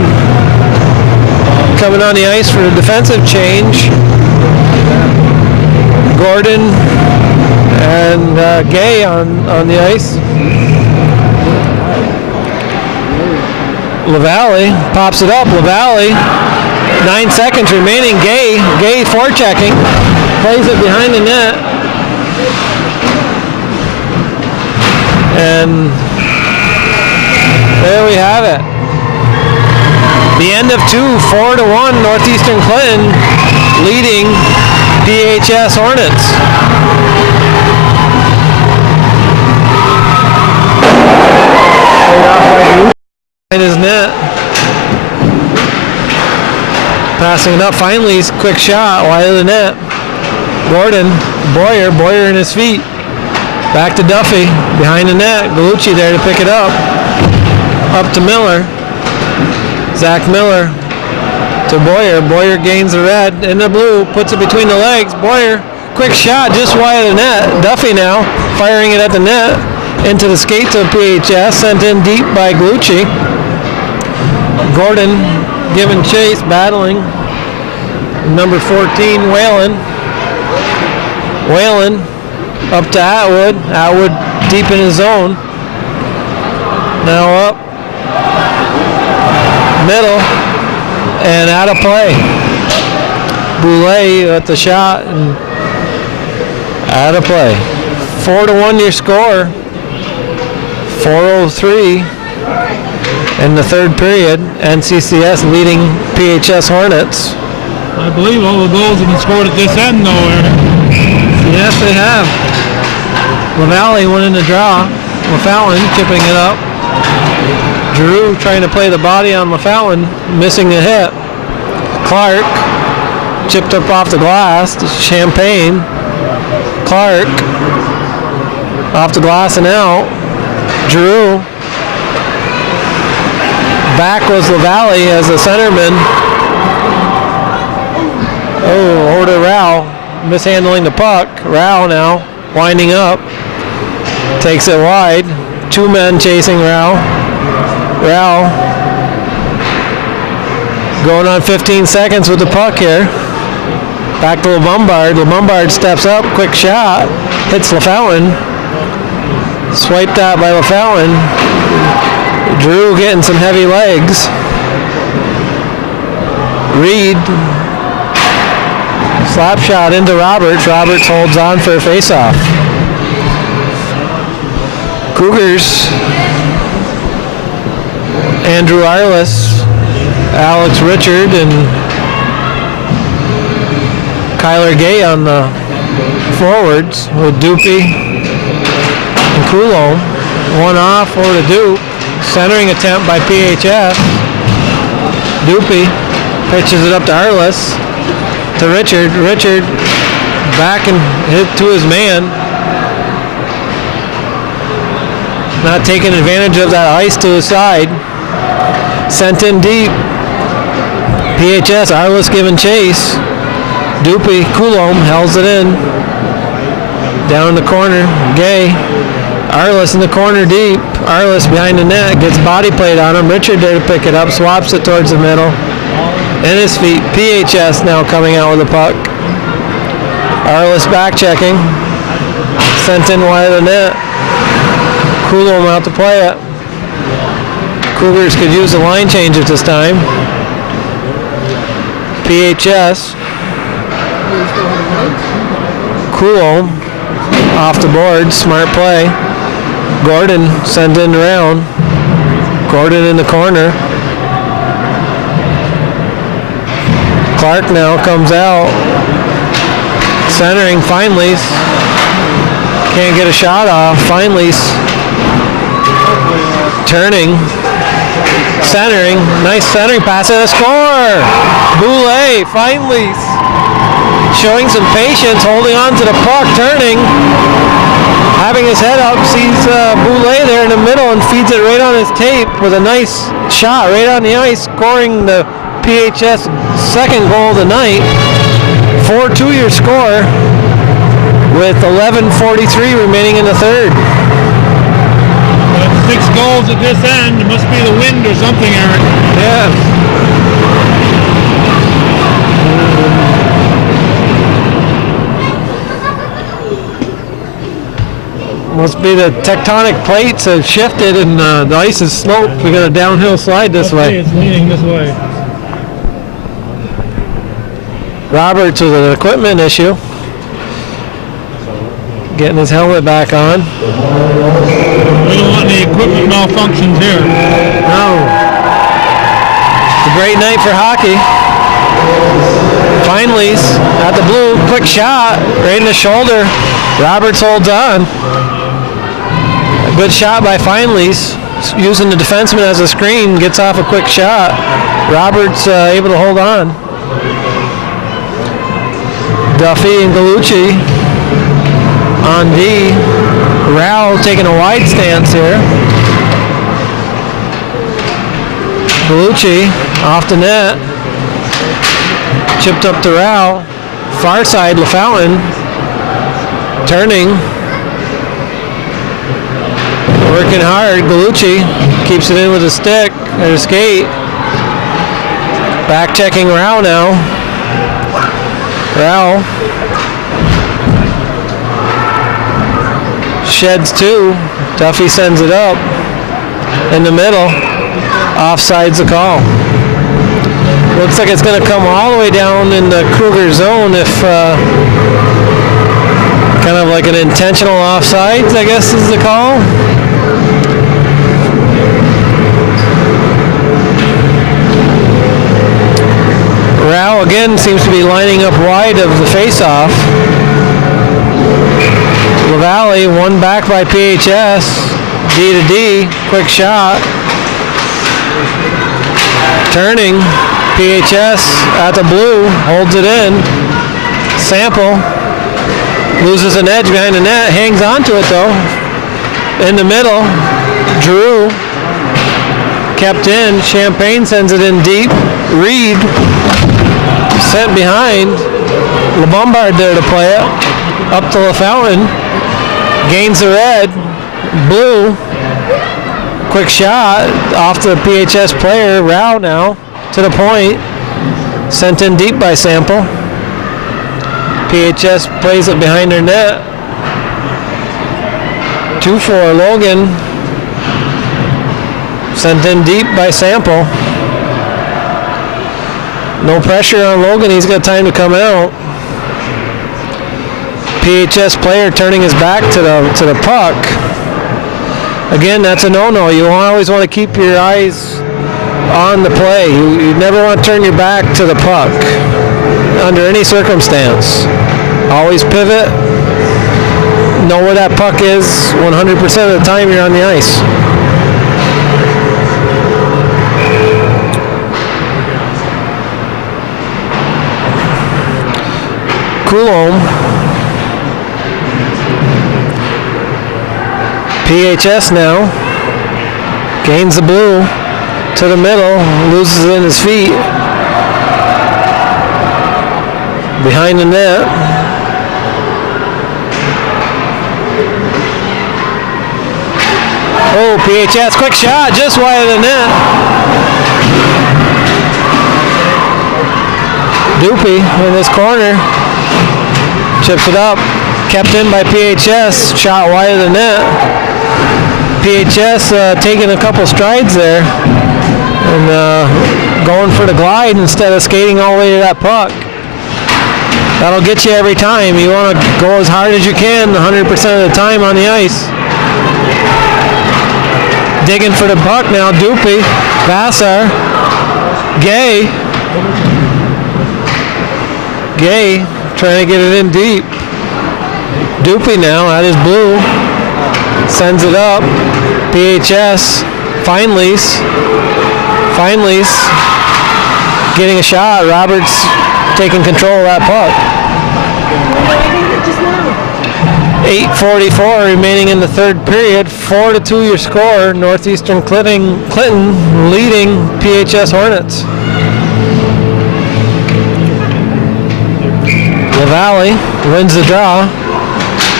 coming on the ice for the defensive change. Gordon and Gay on the ice. LaValle pops it up. LaValle, 9 seconds remaining. Gay forechecking, plays it behind the net, and there we have it. The end of 2, 4-1, Northeastern Clinton leading PHS Hornets. In his net. Passing it up, finally, quick shot, wide of the net. Gordon, Boyer in his feet. Back to Duffy, behind the net. Galucci there to pick it up. Up to Miller. Zach Miller to Boyer. Boyer gains the red in the blue, puts it between the legs. Boyer, quick shot just wide of the net. Duffy now firing it at the net into the skates of PHS, sent in deep by Galucci. Gordon giving chase, battling. Number 14, Whalen. Whalen up to Atwood. Atwood deep in his zone. Now up. Middle. And out of play. Boulay at the shot and out of play. 4-1 your score. 4:03 in the third period. NCCS leading PHS Hornets. I believe all the goals have been scored at this end, though, Aaron. Yes, they have. LaValle went in the draw. LaFountain chipping it up. Drew trying to play the body on LaFountain, missing the hit. Clark chipped up off the glass. Champagne. Clark off the glass and out. Drew. Back was LaValle as a centerman. Oh, over to Rao. Mishandling the puck. Rao now winding up. Takes it wide. 2 men chasing Rao. Rao going on 15 seconds with the puck here. Back to LeBombard. LeBombard steps up. Quick shot. Hits LaFountain. Swiped out by LaFountain. Drew getting some heavy legs. Reed. Slap shot into Roberts. Roberts holds on for a face-off. Cougars. Andrew Arliss, Alex Richard, and Kyler Gay on the forwards with Dupe and Coulomb. One off over to Dupe. Centering attempt by PHS. Dupe pitches it up to Arliss. To Richard. Richard back and hit to his man. Not taking advantage of that ice to the side. Sent in deep. PHS, Arliss giving chase. Dupe, Coulomb hells it in. Down in the corner, Gay. Arliss in the corner deep. Arliss behind the net, gets body plate on him. Richard there to pick it up, swaps it towards the middle. And his feet. PHS now coming out with the puck. Arliss back checking. Sent in wide of the net. Coulomb out to play it. Cougars could use a line change at this time. PHS. Coulomb off the board. Smart play. Gordon sent in around. Gordon in the corner. Clark now comes out. Centering Feinleis. Can't get a shot off. Feinleis turning. Centering. Nice centering pass and a score. Boulay. Feinleis showing some patience, holding on to the puck, turning. Having his head up, sees Boulay there in the middle and feeds it right on his tape with a nice shot right on the ice, scoring the PHS second goal of the night. 4-2 your score with 11:43 remaining in the third. 6 goals at this end. It must be the wind or something, Eric. Yeah. Must be the tectonic plates have shifted and the ice is sloped. We got a downhill slide this way. It's leaning this way. Roberts with an equipment issue. Getting his helmet back on. We don't want any equipment malfunctions here. No. It's a great night for hockey. Feinleis at the blue. Quick shot. Right in the shoulder. Roberts holds on. A good shot by Feinleis. Using the defenseman as a screen. Gets off a quick shot. Roberts able to hold on. Duffy and Gallucci on D. Rao taking a wide stance here. Gallucci off the net. Chipped up to Rao. Far side, LaFountain. Turning. Working hard. Gallucci keeps it in with a stick or a skate. Back checking Rao now. Rao sheds two. Duffy sends it up in the middle. Offside's the call. Looks like it's going to come all the way down in the Kruger zone if kind of like an intentional offsides, I guess is the call. Rao again seems to be lining up wide of the face-off. LaValle, one back by PHS. D to D, quick shot. Turning, PHS at the blue, holds it in. Sample, loses an edge behind the net, hangs on to it though. In the middle, Drew, kept in. Champagne sends it in deep. Reed, sent behind. LeBombard there to play it. Up to LaFountain. Gains the red. Blue. Quick shot off the PHS player. Rao now to the point. Sent in deep by Sample. PHS plays it behind their net. 2-4. Logan sent in deep by Sample. No pressure on Logan. He's got time to come out. PHS player turning his back to the puck. Again, that's a no-no. You always want to keep your eyes on the play. You never want to turn your back to the puck under any circumstance. Always pivot. Know where that puck is 100% of the time you're on the ice. Coulomb. PHS now. Gains the blue to the middle. Loses it in his feet. Behind the net. Oh, PHS, quick shot, just wide of the net. Doopy in this corner. Chips it up. Kept in by PHS. Shot wide of the net. PHS taking a couple strides there. And going for the glide instead of skating all the way to that puck. That'll get you every time. You want to go as hard as you can 100% of the time on the ice. Digging for the puck now. Doopy. Vassar. Gay. Gay trying to get it in deep. Doopy now at his blue. Sends it up. PHS. Feinleis. Feinleis getting a shot. Roberts taking control of that puck. 8:44 remaining in the third period. 4-2 your score. Northeastern Clinton leading PHS Hornets. LaValle wins the draw.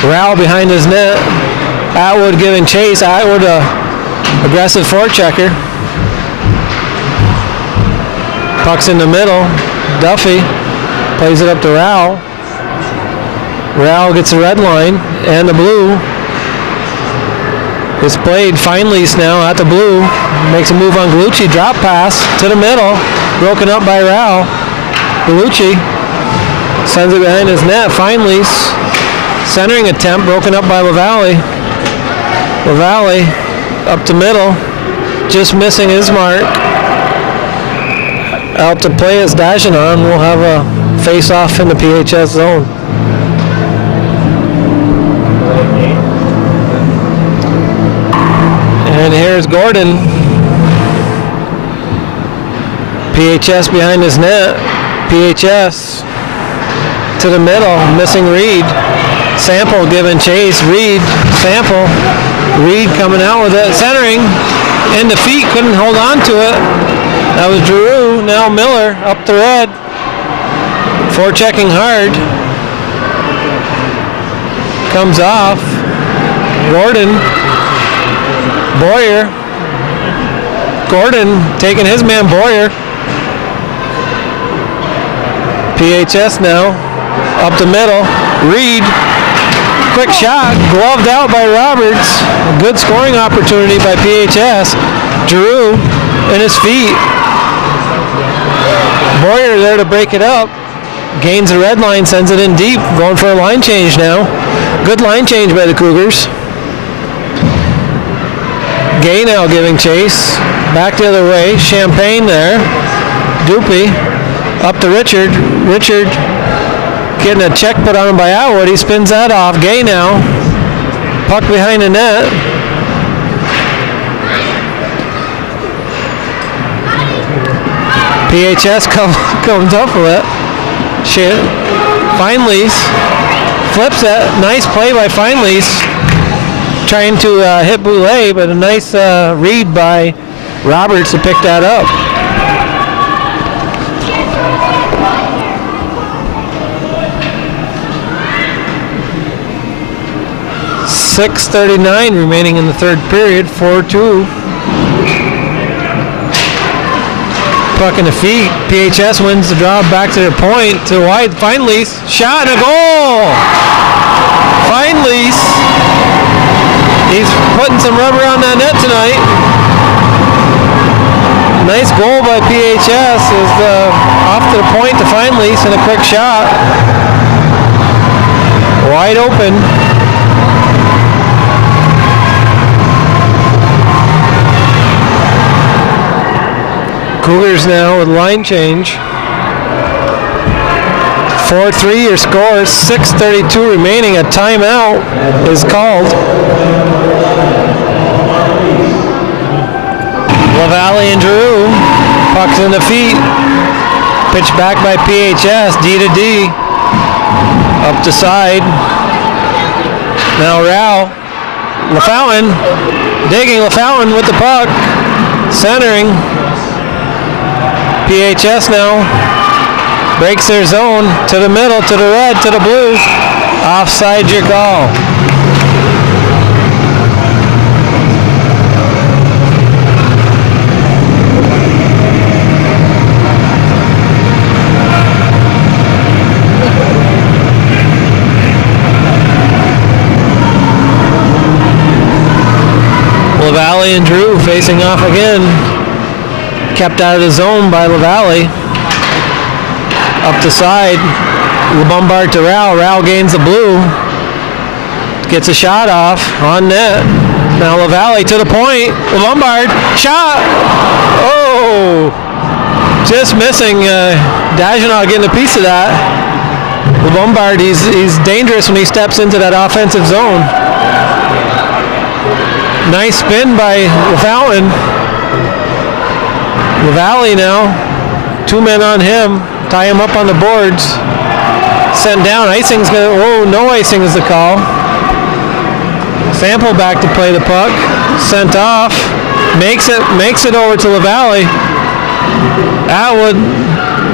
Rowell behind his net. Atwood giving chase. Atwood aggressive forechecker. Puck's in the middle. Duffy plays it up to Rowell. Rowell gets the red line and the blue. It's played. Feinleis now at the blue. Makes a move on Galucci. Drop pass to the middle. Broken up by Rowell. Galucci sends it behind his net. Feinleis. Centering attempt. Broken up by LaValle. LaValle up to middle. Just missing his mark. Out to play as Dagenon. We'll have a face-off in the PHS zone. And here's Gordon. PHS behind his net. PHS to the middle. Missing Reed. Sample giving chase. Reed. Sample. Reed coming out with it. Centering. In the feet. Couldn't hold on to it. That was Giroux. Now Miller up the red. Forechecking hard. Comes off. Gordon. Boyer. Gordon taking his man Boyer. PHS now. Up the middle. Reed. Quick shot. Gloved out by Roberts. A good scoring opportunity by PHS. Giroux in his feet. Boyer there to break it up. Gains the red line, sends it in deep. Going for a line change now. Good line change by the Cougars. Gay now giving chase. Back the other way. Champagne there. Doopy. Up to Richard. Richard getting a check put on him by Atwood. He spins that off. Gay now. Puck behind the net. PHS comes up with it. Shit. Feinleis flips it. Nice play by Feinleis. Trying to hit Boulay, but a nice read by Roberts to pick that up. .6:39 remaining in the third period. 4-2. Puck in the feet. PHS wins the draw back to their point. To wide. Feinleis. Shot and a goal! Feinleis He's putting some rubber on that net tonight. Nice goal by PHS. Is off to the point to Feinlease and a quick shot. Wide open. Cougars now with line change. 4-3 your score. 6:32 remaining. A timeout is called. LaValle and Drew. Puck's in the feet. Pitch back by PHS. D to D. Up the side. Now Rao. LaFountain. Digging LaFountain with the puck. Centering. PHS now breaks their zone to the middle, to the red, to the blue. Offside your call. LaValle and Drew facing off again. Kept out of the zone by LaValle. Up the side. LeBombard to Rao. Rao gains the blue. Gets a shot off on net. Now LaValle to the point. LeBombard. Shot! Oh! Just missing. Dagenau getting a piece of that. LeBombard, he's dangerous when he steps into that offensive zone. Nice spin by LaFountain. LaValle now, 2 men on him, tie him up on the boards, sent down. Icing's gonna, no icing is the call. Sample back to play the puck, sent off, makes it over to LaValle. Atwood,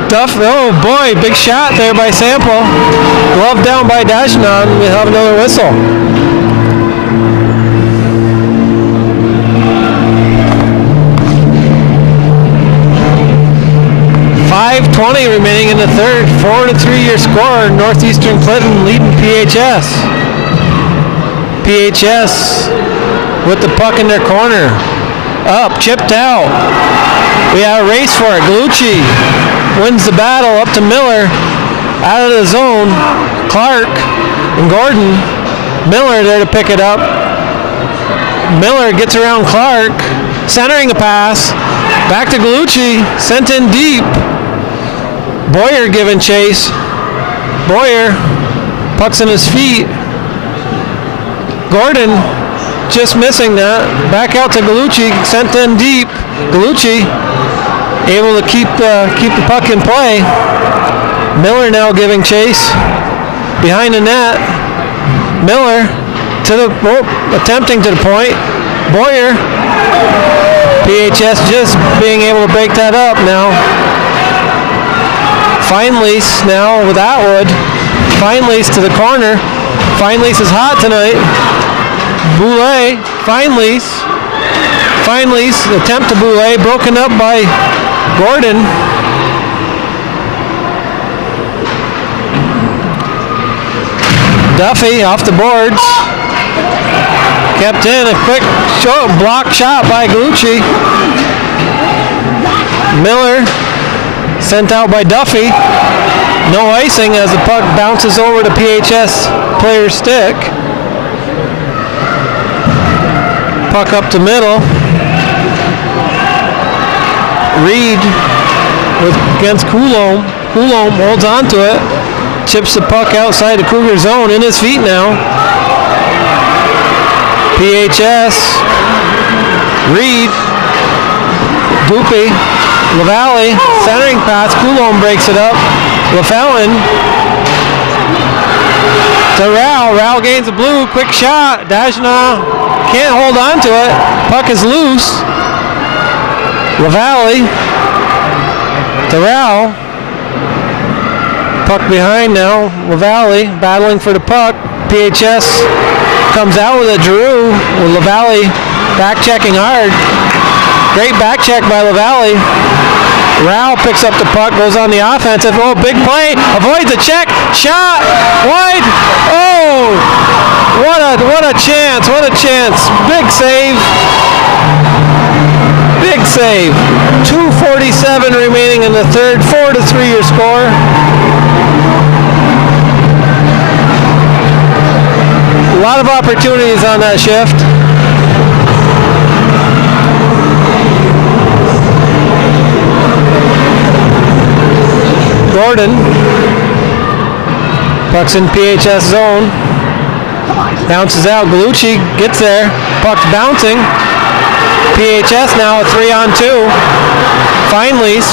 Duff, oh boy, big shot there by Sample. Glove down by Dagenau, and we have another whistle. 5:20 remaining in the third. 4-3 your score. Northeastern Clinton leading PHS. PHS with the puck in their corner. Up, chipped out. We have a race for it. Galucci wins the battle up to Miller. Out of the zone. Clark and Gordon. Miller there to pick it up. Miller gets around Clark. Centering a pass. Back to Galucci. Sent in deep. Boyer giving chase. Boyer, puck's in his feet. Gordon just missing that. Back out to Galucci, sent in deep. Galucci able to keep the puck in play. Miller now giving chase. Behind the net. Miller to the attempting to the point. Boyer. PHS just being able to break that up now. Feinlease now with Atwood. Feinlease to the corner. Feinlease is hot tonight. Boulay. Feinlease. Feinlease attempt to Boulay. Broken up by Gordon. Duffy off the boards. Kept in a quick block shot by Galucci. Miller sent out by Duffy. No icing as the puck bounces over the PHS player's stick. Puck up to middle. Reed against Coulomb. Coulomb holds on to it. Chips the puck outside the Cougar zone in his feet now. PHS. Reed. Goopy. LaValle. Centering pass. Coulomb breaks it up. LaFountain. To Rao. Rao gains the blue. Quick shot. Dagenau can't hold on to it. Puck is loose. LaValle. To Rao. Puck behind now. LaValle battling for the puck. PHS comes out with a Drew. With LaValle back checking hard. Great back check by LaValle. Rao picks up the puck, goes on the offensive. Oh, big play. Avoids a check. Shot. Wide. Oh! What a chance. What a chance. Big save. Big save. 2:47 remaining in the third. 4-3 your score. A lot of opportunities on that shift. Gordon. Puck's in PHS zone. Bounces out. Galucci gets there. Puck's bouncing. PHS now a 3-on-2. Feinleis.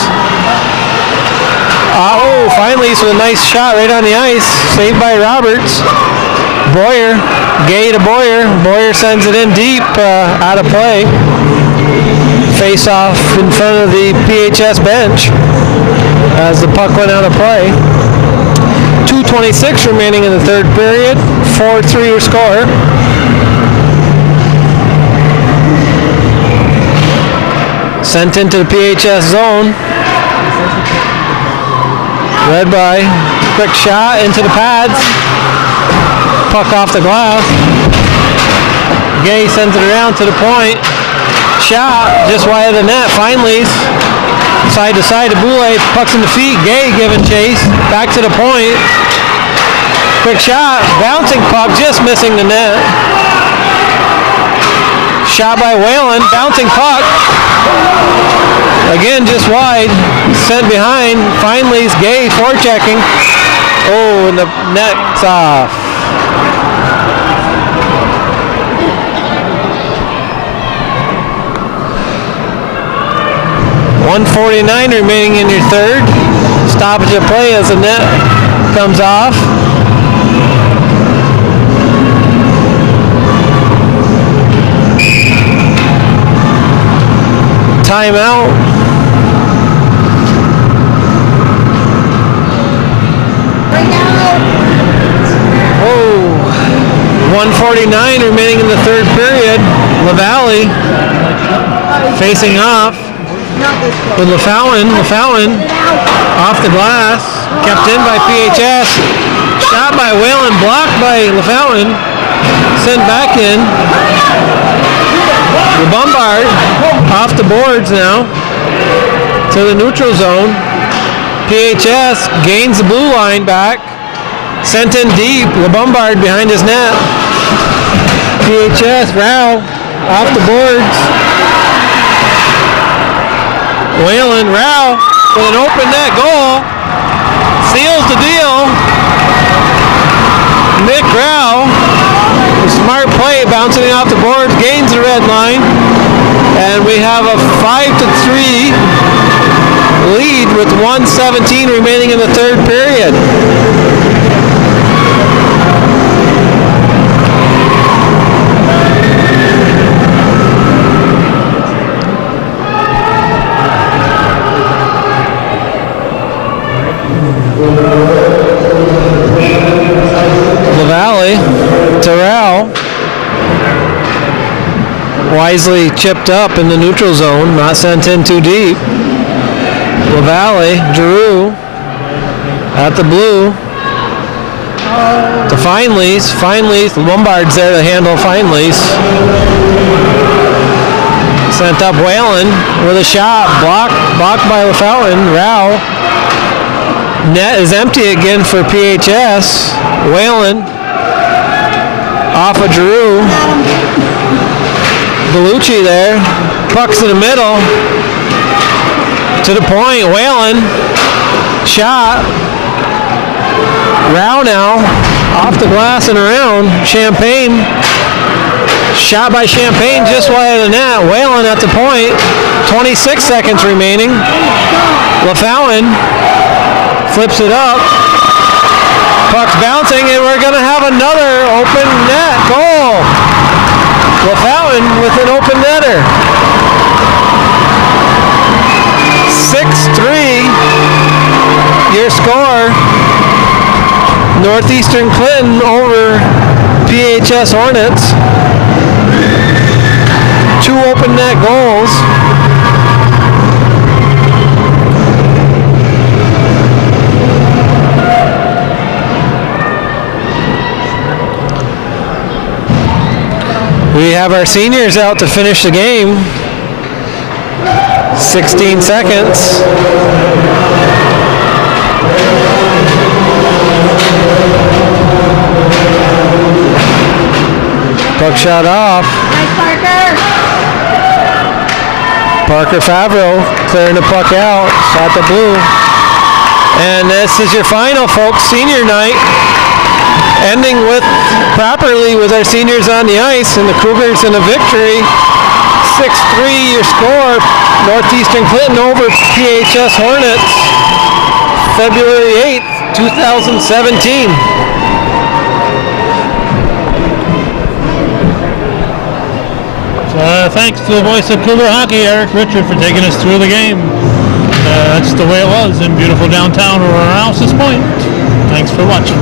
Feinleis with a nice shot right on the ice. Saved by Roberts. Boyer. Gay to Boyer. Boyer sends it in deep, out of play. Face off in front of the PHS bench as the puck went out of play. 2:26 remaining in the third period. 4-3 your score. Sent into the PHS zone. Read by. Quick shot into the pads. Puck off the glass. Gay sends it around to the point. Shot just wide of the net. Feinleis. Side to side to Boulay. Puck's in the feet. Gay giving chase. Back to the point. Quick shot. Bouncing puck. Just missing the net. Shot by Whalen. Bouncing puck. Again, just wide. Sent behind. Feinleis. Gay forechecking. Oh, and the net's off. .149 remaining in your third. Stoppage of play as the net comes off. Timeout. Oh, 1:49 remaining in the third period. LaValle facing off with LaFountain. LaFountain off the glass, kept in by PHS. Shot by Whalen, blocked by LaFountain. Sent back in. The Bombard off the boards now to the neutral zone. PHS gains the blue line back. Sent in deep. The Bombard behind his net. PHS, Rao off the boards. Whalen, Rao with an open net goal. Seals the deal. Nick Rao, smart play, bouncing off the boards, gains the red line. And we have a 5-3 lead with 1:17 remaining in the third period. LaValle to Rao. Wisely chipped up in the neutral zone, not sent in too deep. LaValle, Giroux at the blue to Feinleis. Feinleis, Lombard's there to handle Feinleis. Sent up Whalen with a shot, blocked by LaFountain. Rao. Net is empty again for PHS. Whalen off of Giroux. Galucci there. Puck's in the middle. To the point. Whalen. Shot. Rao now. Off the glass and around. Champagne. Shot by Champagne just wide of the net. Whalen at the point. 26 seconds remaining. LaFountain flips it up. Puck's bouncing, and we're going to have another open net goal. LaFountain with an open netter. 6-3 your score. Northeastern Clinton over PHS Hornets. 2 open net goals. We have our seniors out to finish the game. 16 seconds. Puck shot off. Nice, Parker. Parker Favreau clearing the puck out. Shot the blue. And this is your final, folks. Senior night. Ending with properly with our seniors on the ice and the Cougars in a victory. 6-3 your score. Northeastern Clinton over PHS Hornets. February 8th, 2017. Thanks to the voice of Cougar Hockey, Eric Richard, for taking us through the game. That's the way it was in beautiful downtown Rouse's Point. Thanks for watching.